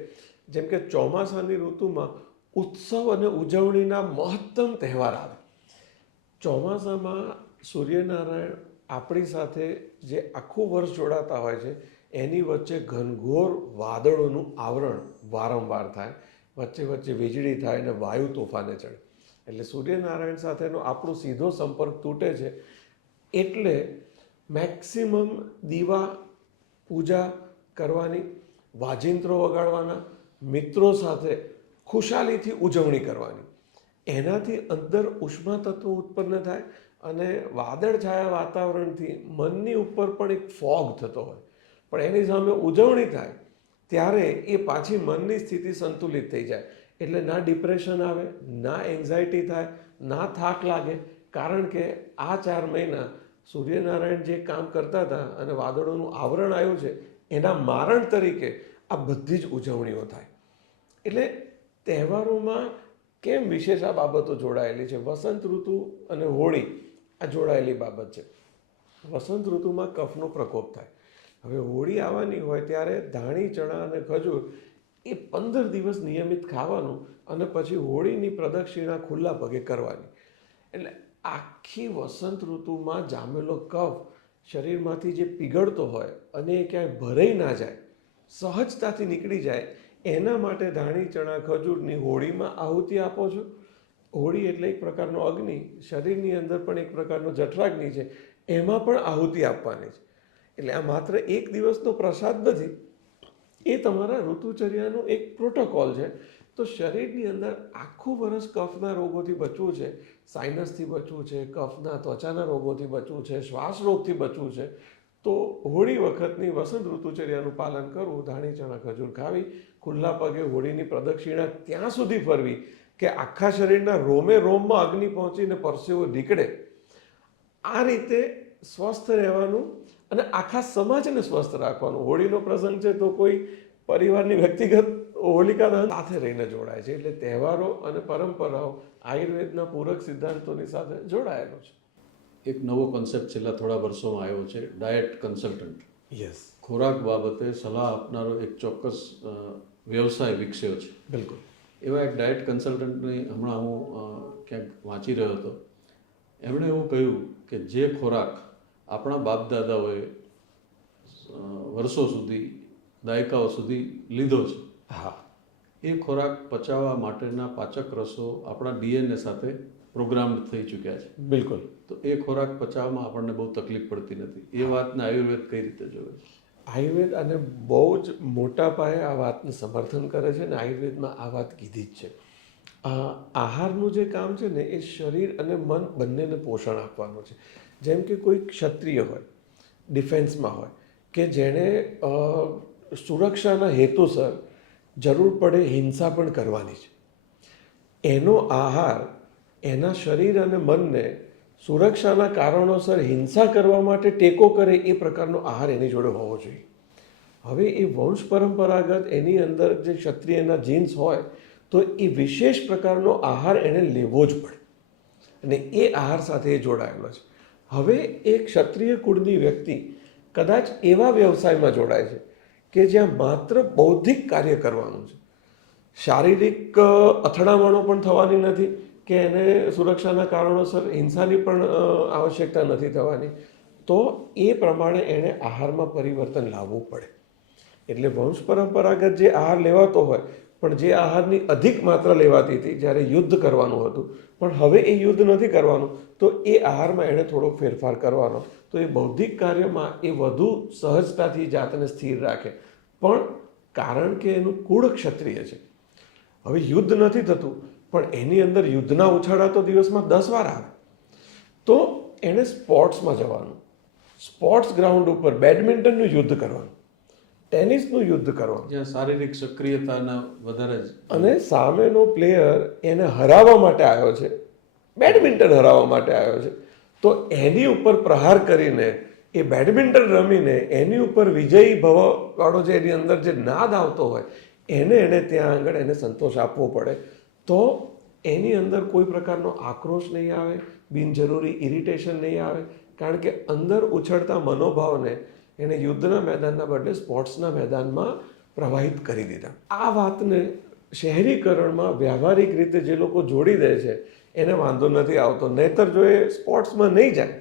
જેમ કે ચોમાસાની ઋતુમાં ઉત્સવ અને ઉજવણીના મહત્તમ તહેવાર આવે. ચોમાસામાં સૂર્યનારાયણ આપણી સાથે જે આખું વર્ષ જોડાતા હોય છે એની વચ્ચે ઘનઘોર વાદળોનું આવરણ વારંવાર થાય, વચ્ચે વચ્ચે વીજળી થાય અને વાયુ તોફાને ચડે. એટલે સૂર્યનારાયણ સાથેનો આપણો સીધો સંપર્ક તૂટે છે. એટલે મેક્સિમમ દીવા પૂજા કરવાની, વાજિંત્રો વગાડવાના, મિત્રો સાથે ખુશાલીથી ઉજવણી કરવાની. એનાથી અંદર ઉષ્મા તત્વો ઉત્પન્ન થાય અને વાદળછાયા વાતાવરણથી મનની ઉપર પણ એક ફોગ થતો હોય, પણ એની સામે ઉજવણી થાય ત્યારે એ પાછી મનની સ્થિતિ સંતુલિત થઈ જાય. એટલે ના ડિપ્રેશન આવે, ના એન્ઝાયટી થાય, ના થાક લાગે. કારણ કે આ 4 મહિના સૂર્યનારાયણ જે કામ કરતા હતા અને વાદળોનું આવરણ આવ્યું છે એના મારણ તરીકે આ બધી જ ઉજવણીઓ થાય. એટલે તહેવારોમાં કેમ વિશેષ આ બાબતો જોડાયેલી છે? વસંત ઋતુ અને હોળી આ જોડાયેલી બાબત છે. વસંત ઋતુમાં કફનો પ્રકોપ થાય. હવે હોળી આવવાની હોય ત્યારે ધાણી, ચણા અને ખજૂર એ 15 દિવસ નિયમિત ખાવાનું અને પછી હોળીની પ્રદક્ષિણા ખુલ્લા પગે કરવાની. એટલે આખી વસંત ઋતુમાં જામેલો કફ શરીરમાંથી જે પીગળતો હોય અને એ ક્યાંય ભરાઈ ના જાય, સહજતાથી નીકળી જાય, એના માટે ધાણી, ચણા, ખજૂરની હોળીમાં આહુતિ આપો છો. હોળી એટલે એક પ્રકારનો અગ્નિ, શરીરની અંદર પણ એક પ્રકારનો જઠરાગ્નિ છે, એમાં પણ આહુતિ આપવાની છે. એટલે આ માત્ર એક દિવસનો પ્રસાદ નથી, એ તમારા ઋતુચર્યાનો એક પ્રોટોકોલ છે. તો શરીરની અંદર આખું વર્ષ કફના રોગોથી બચવું છે, સાઇનસથી બચવું છે, કફના ત્વચાના રોગોથી બચવું છે, શ્વાસ રોગથી બચવું છે, તો હોળી વખતની વસંત ઋતુચર્યાનું પાલન કરવું, ધાણી, ચણા, ખજૂર ખાવી, ખુલ્લા પગે હોળીની પ્રદક્ષિણા ત્યાં સુધી ફરવી કે આખા શરીરના રોમે રોમમાં અગ્નિ પહોંચીને પરસેવો નીકળે. આ રીતે સ્વસ્થ રહેવાનું અને આખા સમાજને સ્વસ્થ રાખવાનું. હોળીનો પ્રસંગ છે તો કોઈ પરિવારની વ્યક્તિગત હોલિકા દહન સાથે રહીને જોડાય છે. એટલે તહેવારો અને પરંપરાઓ આયુર્વેદના પૂરક સિદ્ધાંતોની સાથે જોડાયેલો છે. એક નવો કોન્સેપ્ટ છેલ્લા થોડા વર્ષોમાં આવ્યો છે, ડાયટ કન્સલ્ટન્ટ. યસ, ખોરાક બાબતે સલાહ આપનારો એક ચોક્કસ વ્યવસાય વિકસ્યો છે. બિલકુલ. એવા એક ડાયટ કન્સલ્ટન્ટની હમણાં હું ક્યાંક વાંચી રહ્યો હતો. એમણે એવું કહ્યું કે જે ખોરાક આપણા બાપ દાદાઓએ વર્ષો સુધી દાયકાઓ સુધી લીધો છે. હા, એ ખોરાક પચાવવા માટેના પાચક રસો આપણા ડીએનએ સાથે પ્રોગ્રામ્ડ થઈ ચૂક્યા છે. બિલકુલ. તો એ ખોરાક પચાવવામાં આપણને બહુ તકલીફ પડતી નથી. એ વાતને આયુર્વેદ કઈ રીતે જોવે છે? આયુર્વેદ અને બહુ જ મોટા પાયે આ વાતનું સમર્થન કરે છે ને આયુર્વેદમાં આ વાત કીધી જ છે. આહારનું જે કામ છે ને એ શરીર અને મન બંનેને પોષણ આપવાનું છે. જેમ કે કોઈ ક્ષત્રિય હોય, ડિફેન્સમાં હોય, કે જેણે સુરક્ષાના હેતુસર જરૂર પડે હિંસા પણ કરવાની છે, એનો આહાર એના શરીર અને મનને સુરક્ષાના કારણોસર હિંસા કરવા માટે ટેકો કરે એ પ્રકારનો આહાર એની જોડે હોવો જોઈએ. હવે એ વંશ પરંપરાગત એની અંદર જે ક્ષત્રિયના જીન્સ હોય તો એ વિશેષ પ્રકારનો આહાર એણે લેવો જ પડે અને એ આહાર સાથે એ જોડાયેલો છે. હવે એ ક્ષત્રિય કુળની વ્યક્તિ કદાચ એવા વ્યવસાયમાં જોડાય છે કે જ્યાં માત્ર બૌદ્ધિક કાર્ય કરવાનું છે, શારીરિક અથડામણો પણ થવાની નથી કે એને સુરક્ષાના કારણોસર હિંસાની પણ આવશ્યકતા નથી થવાની, તો એ પ્રમાણે એણે આહારમાં પરિવર્તન લાવવું પડે. એટલે વંશ પરંપરાગત જે આહાર લેવાતો હોય પણ જે આહારની અધિક માત્રા લેવાતી હતી જ્યારે યુદ્ધ કરવાનું હતું, પણ હવે એ યુદ્ધ નથી કરવાનું, તો એ આહારમાં એણે થોડો ફેરફાર કરવાનો, તો એ બૌદ્ધિક કાર્યમાં એ વધુ સહજતાથી જાતને સ્થિર રાખે. પણ કારણ કે એનું કુળ ક્ષત્રિય છે, હવે યુદ્ધ નથી થતું પણ એની અંદર યુદ્ધના ઉછાળા તો દિવસમાં 10 વાર આવે, તો એણે સ્પોર્ટ્સમાં જવાનું, સ્પોર્ટ્સ ગ્રાઉન્ડ ઉપર બેડમિન્ટનનું યુદ્ધ કરવાનું, ટેનિસનું યુદ્ધ કરવાનું, જ્યાં શારીરિક સક્રિયતાના વધારે જ અને સામેનો પ્લેયર એને હરાવવા માટે આવ્યો છે, બેડમિન્ટન હરાવવા માટે આવ્યો છે, તો એની ઉપર પ્રહાર કરીને એ બેડમિન્ટન રમીને એની ઉપર વિજયી ભવવાળો જે એની અંદર જે નાદ આવતો હોય એને ત્યાં આગળ એને સંતોષ આપવો પડે, તો એની અંદર કોઈ પ્રકારનો આક્રોશ નહીં આવે, બિનજરૂરી ઇરિટેશન નહીં આવે, કારણ કે અંદર ઉછળતા મનોભાવને એને યુદ્ધના મેદાનના બદલે સ્પોર્ટ્સના મેદાનમાં પ્રવાહિત કરી દીધા. આ વાતને શહેરીકરણમાં વ્યવહારિક રીતે જે લોકો જોડી દે છે એને વાંધો નથી આવતો, નહીતર જો એ સ્પોર્ટ્સમાં નહીં જાય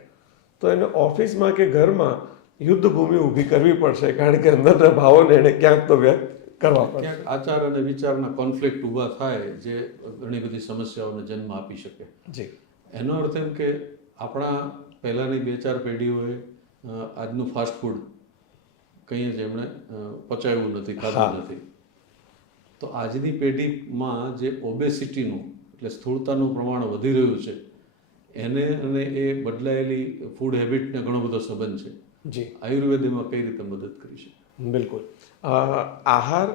તો એને ઓફિસમાં કે ઘરમાં યુદ્ધ ભૂમિ ઊભી કરવી પડશે, કારણ કે અંદરના ભાવોને એને ક્યાંક તો વ્યક્ત કરવા પડશે. ક્યાંક આચાર અને વિચારના કોન્ફ્લિક્ટ ઊભા થાય જે ઘણી બધી સમસ્યાઓને જન્મ આપી શકે. જી, એનો અર્થ એમ કે આપણા પહેલાંની 2-4 પેઢીઓએ આજનું ફાસ્ટ ફૂડ કંઈ જ એમણે પચાવ્યું નથી, ખાધું નથી. તો આજની પેઢીમાં જે ઓબેસિટીનું એટલે સ્થૂળતાનું પ્રમાણ વધી રહ્યું છે એને અને એ બદલાયેલી ફૂડ હેબિટને ઘણો બધો સંબંધ છે. જી, આયુર્વેદ એમાં કઈ રીતે મદદ કરી શકે? બિલકુલ. આહાર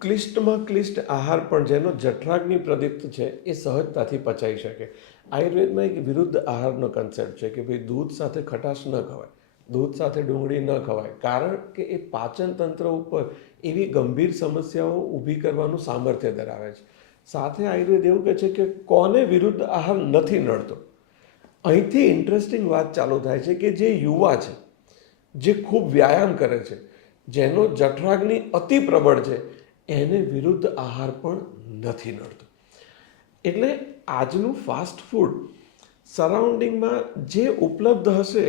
ક્લિષ્ટમાં ક્લિષ્ટ આહાર પણ જેનો જઠરાગ્નિ પ્રદીપ્ત છે એ સહજતાથી પચાઈ શકે. આયુર્વેદમાં એક વિરુદ્ધ આહારનો કન્સેપ્ટ છે કે ભાઈ દૂધ સાથે ખટાશ ન ખવાય, દૂધ સાથે ડુંગળી ન ખવાય, કારણ કે એ પાચન તંત્ર ઉપર એવી ગંભીર સમસ્યાઓ ઊભી કરવાનું સામર્થ્ય ધરાવે છે. સાથે આયુર્વેદ એવું કહે છે કે કોને વિરુદ્ધ આહાર નથી નડતો. અહીંથી ઇન્ટરેસ્ટિંગ વાત ચાલુ થાય છે કે જે યુવા છે, જે ખૂબ વ્યાયામ કરે છે, જેનો જઠરાગ્નિ અતિ પ્રબળ છે, એને વિરુદ્ધ આહાર પણ નથી નડતો. એટલે આજનું ફાસ્ટ ફૂડ સરાઉન્ડિંગમાં જે ઉપલબ્ધ હશે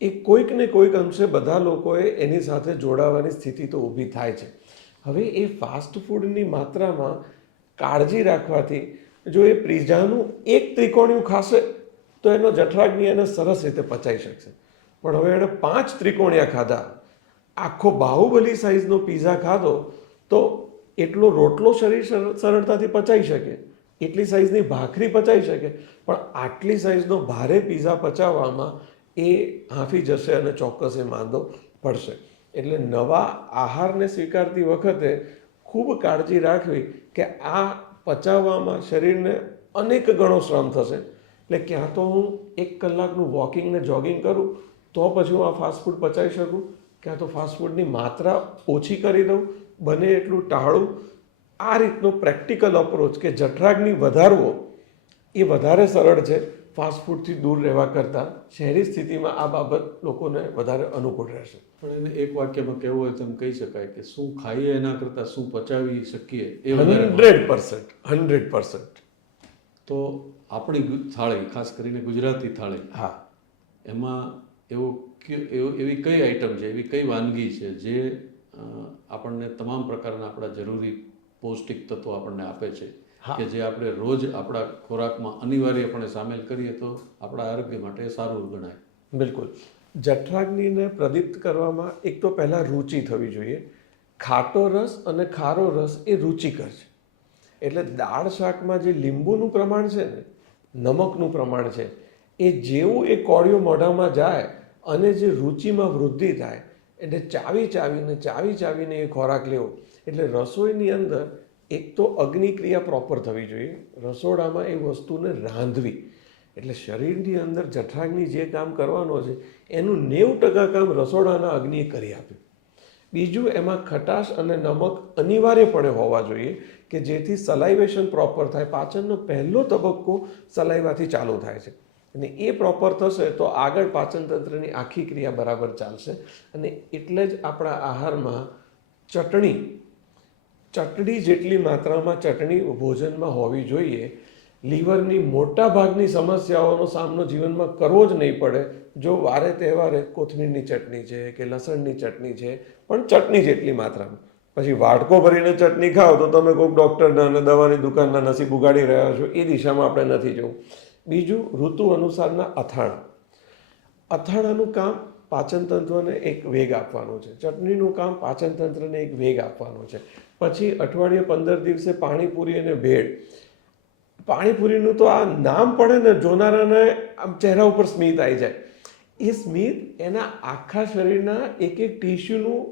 એ કોઈક ને કોઈક અંશે બધા લોકોએ એની સાથે જોડાવાની સ્થિતિ તો ઊભી થાય છે. હવે એ ફાસ્ટ ફૂડની માત્રામાં કાળજી રાખવાથી જો એ પીઝાનું એક ત્રિકોણિયું ખાશે તો એનો જઠરાગ્નિ એને સરસ રીતે પચાઈ શકશે, પણ હવે એણે 5 ત્રિકોણિયા ખાધા, આખો બાહુબલી સાઇઝનો પીઝા ખાધો, તો એટલો રોટલો શરીર સરળતાથી પચાઈ શકે, એટલી સાઇઝની ભાખરી પચાઈ શકે, પણ આટલી સાઇઝનો ભારે પીઝા પચાવવામાં એ હાંફી જશે અને ચોક્કસ એ માંદો પડશે. એટલે નવા આહારને સ્વીકારતી વખતે ખૂબ કાળજી રાખવી કે આ પચાવવામાં શરીરને અનેક ગણો શ્રમ થશે. એટલે ક્યાં તો હું 1 કલાકનું વોકિંગ ને જોગિંગ કરું તો પછી હું આ ફાસ્ટ ફૂડ પચાવી શકું, ક્યાં તો ફાસ્ટ ફૂડની માત્રા ઓછી કરી દઉં, બને એટલું ટાળું. આ રીતનો પ્રેક્ટિકલ અપ્રોચ કે જઠરાગ્નિ વધારવો એ વધારે સરળ છે ફાસ્ટ ફૂડથી દૂર રહેવા કરતાં. શહેરી સ્થિતિમાં આ બાબત લોકોને વધારે અનુકૂળ રહેશે. પણ એને એક વાક્યમાં કહેવું હોય તો એમ કહી શકાય કે શું ખાઈએ એના કરતાં શું પચાવી શકીએ એ વધારે 100%. તો આપણી થાળી, ખાસ કરીને ગુજરાતી થાળી, હા, એમાં એવી કઈ આઈટમ છે, એવી કઈ વાનગી છે જે આપણને તમામ પ્રકારના આપણા જરૂરી પૌષ્ટિક તત્વો આપણને આપે છે, કે જે આપણે રોજ આપણા ખોરાકમાં અનિવાર્યપણે સામેલ કરીએ તો આપણા આરોગ્ય માટે સારું ગણાય? બિલકુલ. જઠરાગ્નિને પ્રદીપ્ત કરવામાં એક તો પહેલાં રુચિ થવી જોઈએ. ખાટો રસ અને ખારો રસ એ રુચિકર છે. એટલે દાળ શાકમાં જે લીંબુનું પ્રમાણ છે ને, નમકનું પ્રમાણ છે, એ જેવું એ કોળિયો મોઢામાં જાય અને જે રુચિમાં વૃદ્ધિ થાય, એટલે ચાવી ચાવીને એ ખોરાક લેવો. એટલે રસોઈની અંદર એક તો અગ્નિક્રિયા પ્રોપર થવી જોઈએ, રસોડામાં એ વસ્તુને રાંધવી. એટલે શરીરની અંદર જઠરાગ્નિ જે કામ કરવાનો છે એનું 90% કામ રસોડાના અગ્નિએ કરી આપ્યું. બીજું, એમાં ખટાશ અને નમક અનિવાર્યપણે હોવા જોઈએ કે જેથી સલાઇવેશન પ્રોપર થાય. પાચનનો પહેલો તબક્કો સલાઈવાથી ચાલુ થાય છે અને એ પ્રોપર થશે તો આગળ પાચનતંત્રની આખી ક્રિયા બરાબર ચાલશે. અને એટલે જ આપણા આહારમાં ચટણી જેટલી માત્રામાં ચટણી ભોજનમાં હોવી જોઈએ. લીવરની મોટા ભાગની સમસ્યાઓનો સામનો જીવનમાં કરવો જ નહીં પડે જો વારે તહેવારે કોથમીરની ચટણી છે કે લસણની ચટણી છે, પણ ચટણી જેટલી માત્રામાં. પછી વાટકો ભરીને ચટણી ખાઓ તો તમે કોઈક ડૉક્ટરના અને દવાની દુકાનના નસીબ ઉગાડી રહ્યા છો, એ દિશામાં આપણે નથી જવું. બીજું, ઋતુ અનુસારના અથાણાનું કામ પાચનતંત્રને એક વેગ આપવાનું છે, ચટણીનું કામ પાચનતંત્રને એક વેગ આપવાનું છે. પછી અઠવાડિયે 15 દિવસે પાણીપુરી અને ભેળ. પાણીપુરીનું તો આ નામ પડે ને, જોનારાને આમ ચહેરા ઉપર સ્મિત આવી જાય. એ સ્મિત એના આખા શરીરના એક ટીશ્યુનું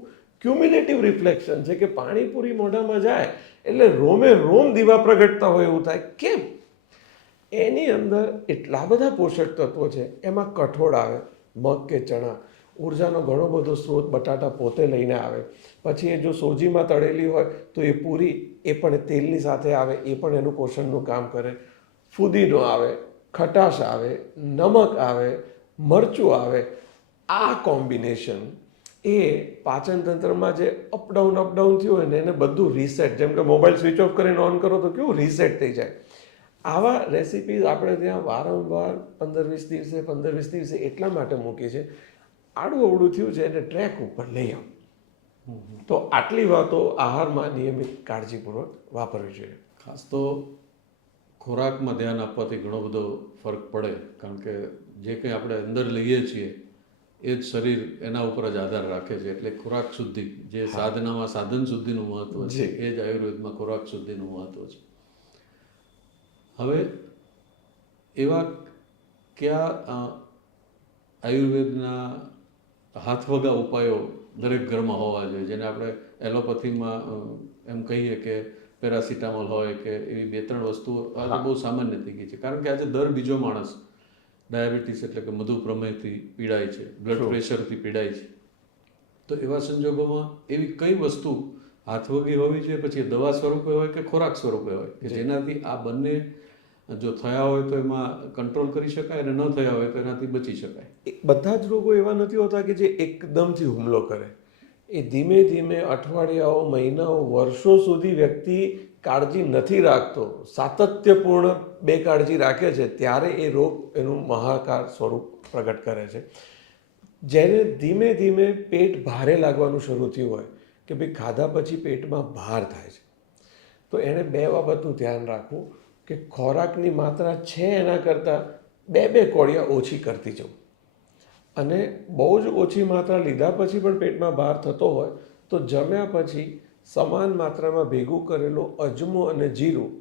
ક્યુમ્યુલેટિવ રિફ્લેક્શન છે કે પાણીપુરી મોઢામાં જાય એટલે રોમે રોમ દીવા પ્રગટતા હોય એવું થાય. કેમ? એની અંદર એટલા બધા પોષક તત્વો છે. એમાં કઠોળ આવે, મગ કે ચણા, ઉર્જાનો ઘણો બધો સ્ત્રોત બટાટા પોતે લઈને આવે. પછી એ જો સોજીમાં તળેલી હોય તો એ પૂરી, એ પણ તેલની સાથે આવે, એ પણ એનું પોષણનું કામ કરે. ફુદીનો આવે, ખટાશ આવે, નમક આવે, મરચું આવે. આ કોમ્બિનેશન એ પાચનતંત્રમાં જે અપડાઉન થયું હોય ને એને બધું રીસેટ, જેમ કે મોબાઈલ સ્વિચ ઓફ કરીને ઓન કરો તો કેવું રીસેટ થઈ જાય. આવા રેસિપીઝ આપણે ત્યાં વારંવાર 15-20 દિવસે એટલા માટે મૂકી છે, આડું અવડું થયું છે એને ટ્રેક ઉપર લઈ આવો. તો આટલી વાતો આહારમાં નિયમિત કાળજીપૂર્વક વાપરવી જોઈએ. ખાસ તો ખોરાકમાં ધ્યાન આપવાથી ઘણો બધો ફરક પડે, કારણ કે જે કંઈ આપણે અંદર લઈએ છીએ એ જ શરીર એના ઉપર જ આધાર રાખે છે. એટલે ખોરાક શુદ્ધિ, જે સાધનામાં સાધન શુદ્ધિનું મહત્વ છે, એ જ આયુર્વેદમાં ખોરાક શુદ્ધિનું મહત્વ છે. હવે એવા કયા આયુર્વેદના હાથવગા ઉપાયો દરેક ઘરમાં હોવા જોઈએ, જેને આપણે એલોપેથીમાં એમ કહીએ કે પેરાસિટામોલ હોય કે એવી 2-3 વસ્તુઓ આજે બહુ સામાન્ય થઈ ગઈ છે? કારણ કે આજે દર બીજો માણસ ડાયાબિટીસ એટલે કે મધુપ્રમેહથી પીડાય છે, બ્લડ પ્રેશરથી પીડાય છે. તો એવા સંજોગોમાં એવી કઈ વસ્તુ હાથવગી હોવી જોઈએ, પછી એ દવા સ્વરૂપે હોય કે ખોરાક સ્વરૂપે હોય, કે જેનાથી આ બંને જો થયા હોય તો એમાં કંટ્રોલ કરી શકાય અને ન થયા હોય તો એનાથી બચી શકાય? બધા જ રોગો એવા નથી હોતા કે જે એકદમથી હુમલો કરે. એ ધીમે ધીમે અઠવાડિયાઓ, મહિનાઓ, વર્ષો સુધી વ્યક્તિ કાળજી નથી રાખતો, સાતત્યપૂર્ણ બેકાળજી રાખે છે, ત્યારે એ રોગ એનું મહાકાર સ્વરૂપ પ્રગટ કરે છે. જેને ધીમે ધીમે પેટ ભારે લાગવાનું શરૂ થયું હોય કે ભાઈ ખાધા પછી પેટમાં ભાર થાય છે, તો એણે 2 બાબતનું ધ્યાન રાખવું કે ખોરાકની માત્રા છે એના કરતાં 2 કોળિયા ઓછી કરતી જવું. અને બહુ જ ઓછી માત્રા લીધા પછી પણ પેટમાં ભાર થતો હોય તો જમ્યા પછી સમાન માત્રામાં ભેગું કરેલો અજમો અને જીરું,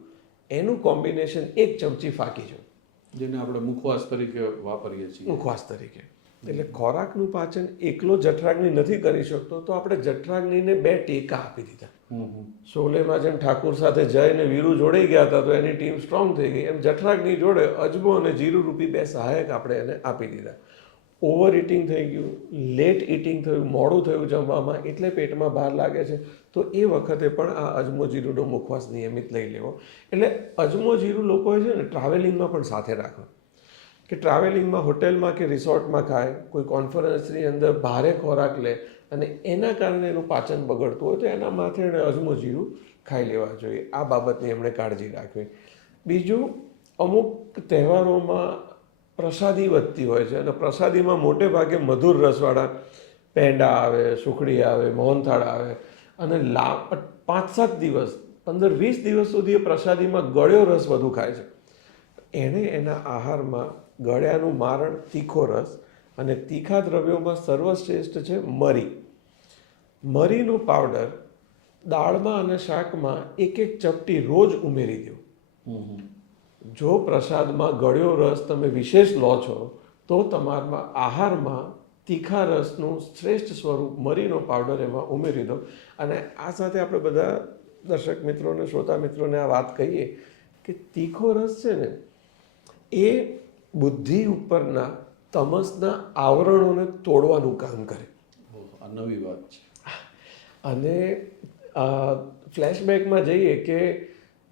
એનું કોમ્બિનેશન 1 ચમચી ફાંકી જવું, જેને આપણે મુખવાસ તરીકે વાપરીએ છીએ. મુખવાસ તરીકે. એટલે ખોરાકનું પાચન એકલો જઠરાગ્નિ નથી કરી શકતો, તો આપણે જઠરાગ્નિને 2 ટેકા આપી દીધા. શોલેમાં જેમ ઠાકુર સાથે જય અને વીરુ જોડાઈ ગયા હતા તો એની ટીમ સ્ટ્રોંગ થઈ ગઈ, એમ જઠરાગ્નિ જોડે અજમો અને જીરું રૂપી 2 સહાયક આપણે એને આપી દીધા. ઓવર ઇટિંગ થઈ ગયું, લેટ ઇટિંગ થયું, મોડું થયું જમવામાં, એટલે પેટમાં ભાર લાગે છે, તો એ વખતે પણ આ અજમો જીરુંનો મુખવાસ નિયમિત લઈ લેવો. એટલે અજમો જીરું લોકોએ છે ને ટ્રાવેલિંગમાં પણ સાથે રાખવા, કે ટ્રાવેલિંગમાં હોટેલમાં કે રિસોર્ટમાં ખાય, કોઈ કોન્ફરન્સની અંદર ભારે ખોરાક લે અને એના કારણે એનું પાચન બગડતું હોય તો એના માથે એણે અજમો જીરું ખાઈ લેવા જોઈએ. આ બાબતની એમણે કાળજી રાખવી. બીજું, અમુક તહેવારોમાં પ્રસાદી વધતી હોય છે અને પ્રસાદીમાં મોટે ભાગે મધુર રસવાળા પેંડા આવે, સુખડી આવે, મોહનથાળ આવે અને 5-7 દિવસ 15-20 દિવસ સુધી એ પ્રસાદીમાં ગળ્યો રસ વધુ ખાય છે. એણે એના આહારમાં ગળ્યાનું મારણ તીખો રસ અને તીખા દ્રવ્યોમાં સર્વશ્રેષ્ઠ છે મરી. મરીનો પાવડર દાળમાં અને શાકમાં એક ચપટી રોજ ઉમેરી દો. જો પ્રસાદમાં ગળ્યો રસ તમે વિશેષ લો છો તો તમારા આહારમાં તીખા રસનું શ્રેષ્ઠ સ્વરૂપ મરીનો પાવડર એમાં ઉમેરી દો. અને આ સાથે આપણે બધા દર્શક મિત્રોને, શ્રોતા મિત્રોને આ વાત કહીએ કે તીખો રસ છે ને એ બુદ્ધિ ઉપરના તમસના આવરણોને તોડવાનું કામ કરે. આ નવી વાત છે. અને ફ્લેશબેકમાં જઈએ કે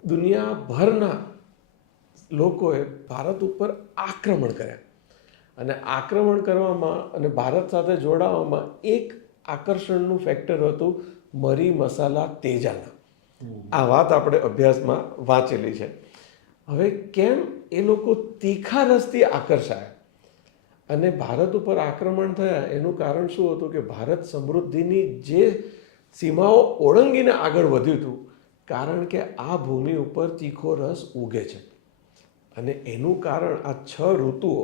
દુનિયાભરના લોકોએ ભારત ઉપર આક્રમણ કર્યા અને આક્રમણ કરવામાં અને ભારત સાથે જોડાવામાં એક આકર્ષણનું ફેક્ટર હતું મરી મસાલા તેજાના. આ વાત આપણે અભ્યાસમાં વાંચેલી છે. હવે કેમ એ લોકો તીખા રસથી આકર્ષાયા અને ભારત ઉપર આક્રમણ થયા એનું કારણ શું હતું કે ભારત સમૃદ્ધિની જે સીમાઓ ઓળંગીને આગળ વધ્યું હતું કારણ કે આ ભૂમિ ઉપર તીખો રસ ઉગે છે. અને એનું કારણ આ 6 ઋતુઓ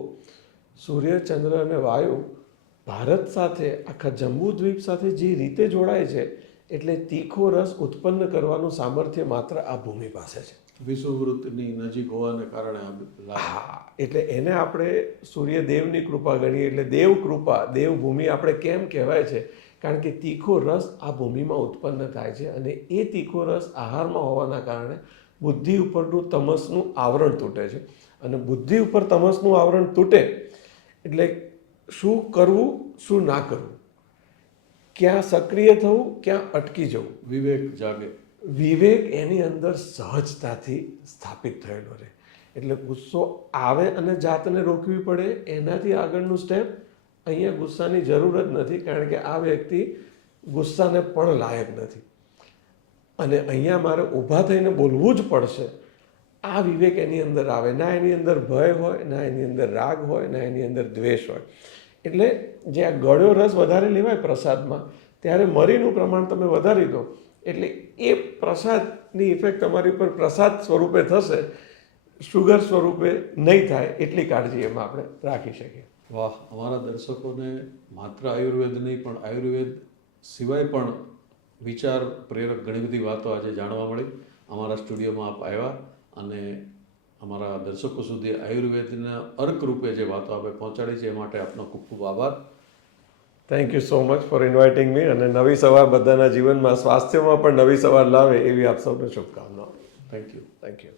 સૂર્ય, ચંદ્ર અને વાયુ ભારત સાથે આખા જંબુદ્વીપ સાથે જે રીતે જોડાય છે એટલે તીખો રસ ઉત્પન્ન કરવાનું સામર્થ્ય માત્ર આ ભૂમિ પાસે છે. વિષુવવૃત્તની નજીક હોવાને કારણે હા, એટલે એને આપણે સૂર્યદેવની કૃપા ગણીએ. એટલે દેવ કૃપા, દેવભૂમિ આપણે કેમ કહેવાય છે? કારણ કે તીખો રસ આ ભૂમિમાં ઉત્પન્ન થાય છે અને એ તીખો રસ આહારમાં હોવાના કારણે બુદ્ધિ ઉપરનું તમસનું આવરણ તૂટે છે. અને બુદ્ધિ ઉપર તમસનું આવરણ તૂટે એટલે શું કરવું, શું ના કરવું, ક્યાં સક્રિય થવું, ક્યાં અટકી જવું, વિવેક જાગે. વિવેક એની અંદર સહજતાથી સ્થાપિત થયેલો રહે. એટલે ગુસ્સો આવે અને જાતને રોકવી પડે, એનાથી આગળનું સ્ટેપ અહીંયા ગુસ્સાની જરૂર જ નથી કારણ કે આ વ્યક્તિ ગુસ્સાને પણ લાયક નથી અને અહીંયા મારે ઊભા થઈને બોલવું જ પડશે. આ વિવેક એની અંદર આવે. ના એની અંદર ભય હોય, ના એની અંદર રાગ હોય, ના એની અંદર દ્વેષ હોય. એટલે જે આ ગળ્યો રસ વધારે લેવાય પ્રસાદમાં ત્યારે મરીનું પ્રમાણ તમે વધારી દો એટલે એ પ્રસાદની ઇફેક્ટ તમારી ઉપર પ્રસાદ સ્વરૂપે થશે, શુગર સ્વરૂપે નહીં થાય એટલી કાળજી એમાં આપણે રાખી શકીએ. વાહ! અમારા દર્શકોને માત્ર આયુર્વેદ નહીં પણ આયુર્વેદ સિવાય પણ વિચાર પ્રેરક ઘણી બધી વાતો આજે જાણવા મળી. અમારા સ્ટુડિયોમાં આપ આવ્યા અને અમારા દર્શકો સુધી આયુર્વેદના અર્ક રૂપે જે વાતો આપણે પહોંચાડી છે એ માટે આપનો ખૂબ ખૂબ આભાર. Thank you so much for inviting મી. અને નવી સવાર બધાના જીવનમાં, સ્વાસ્થ્યમાં પણ નવી સવાર લાવે એવી આપ સૌને શુભકામનાઓ. Thank you. Thank you.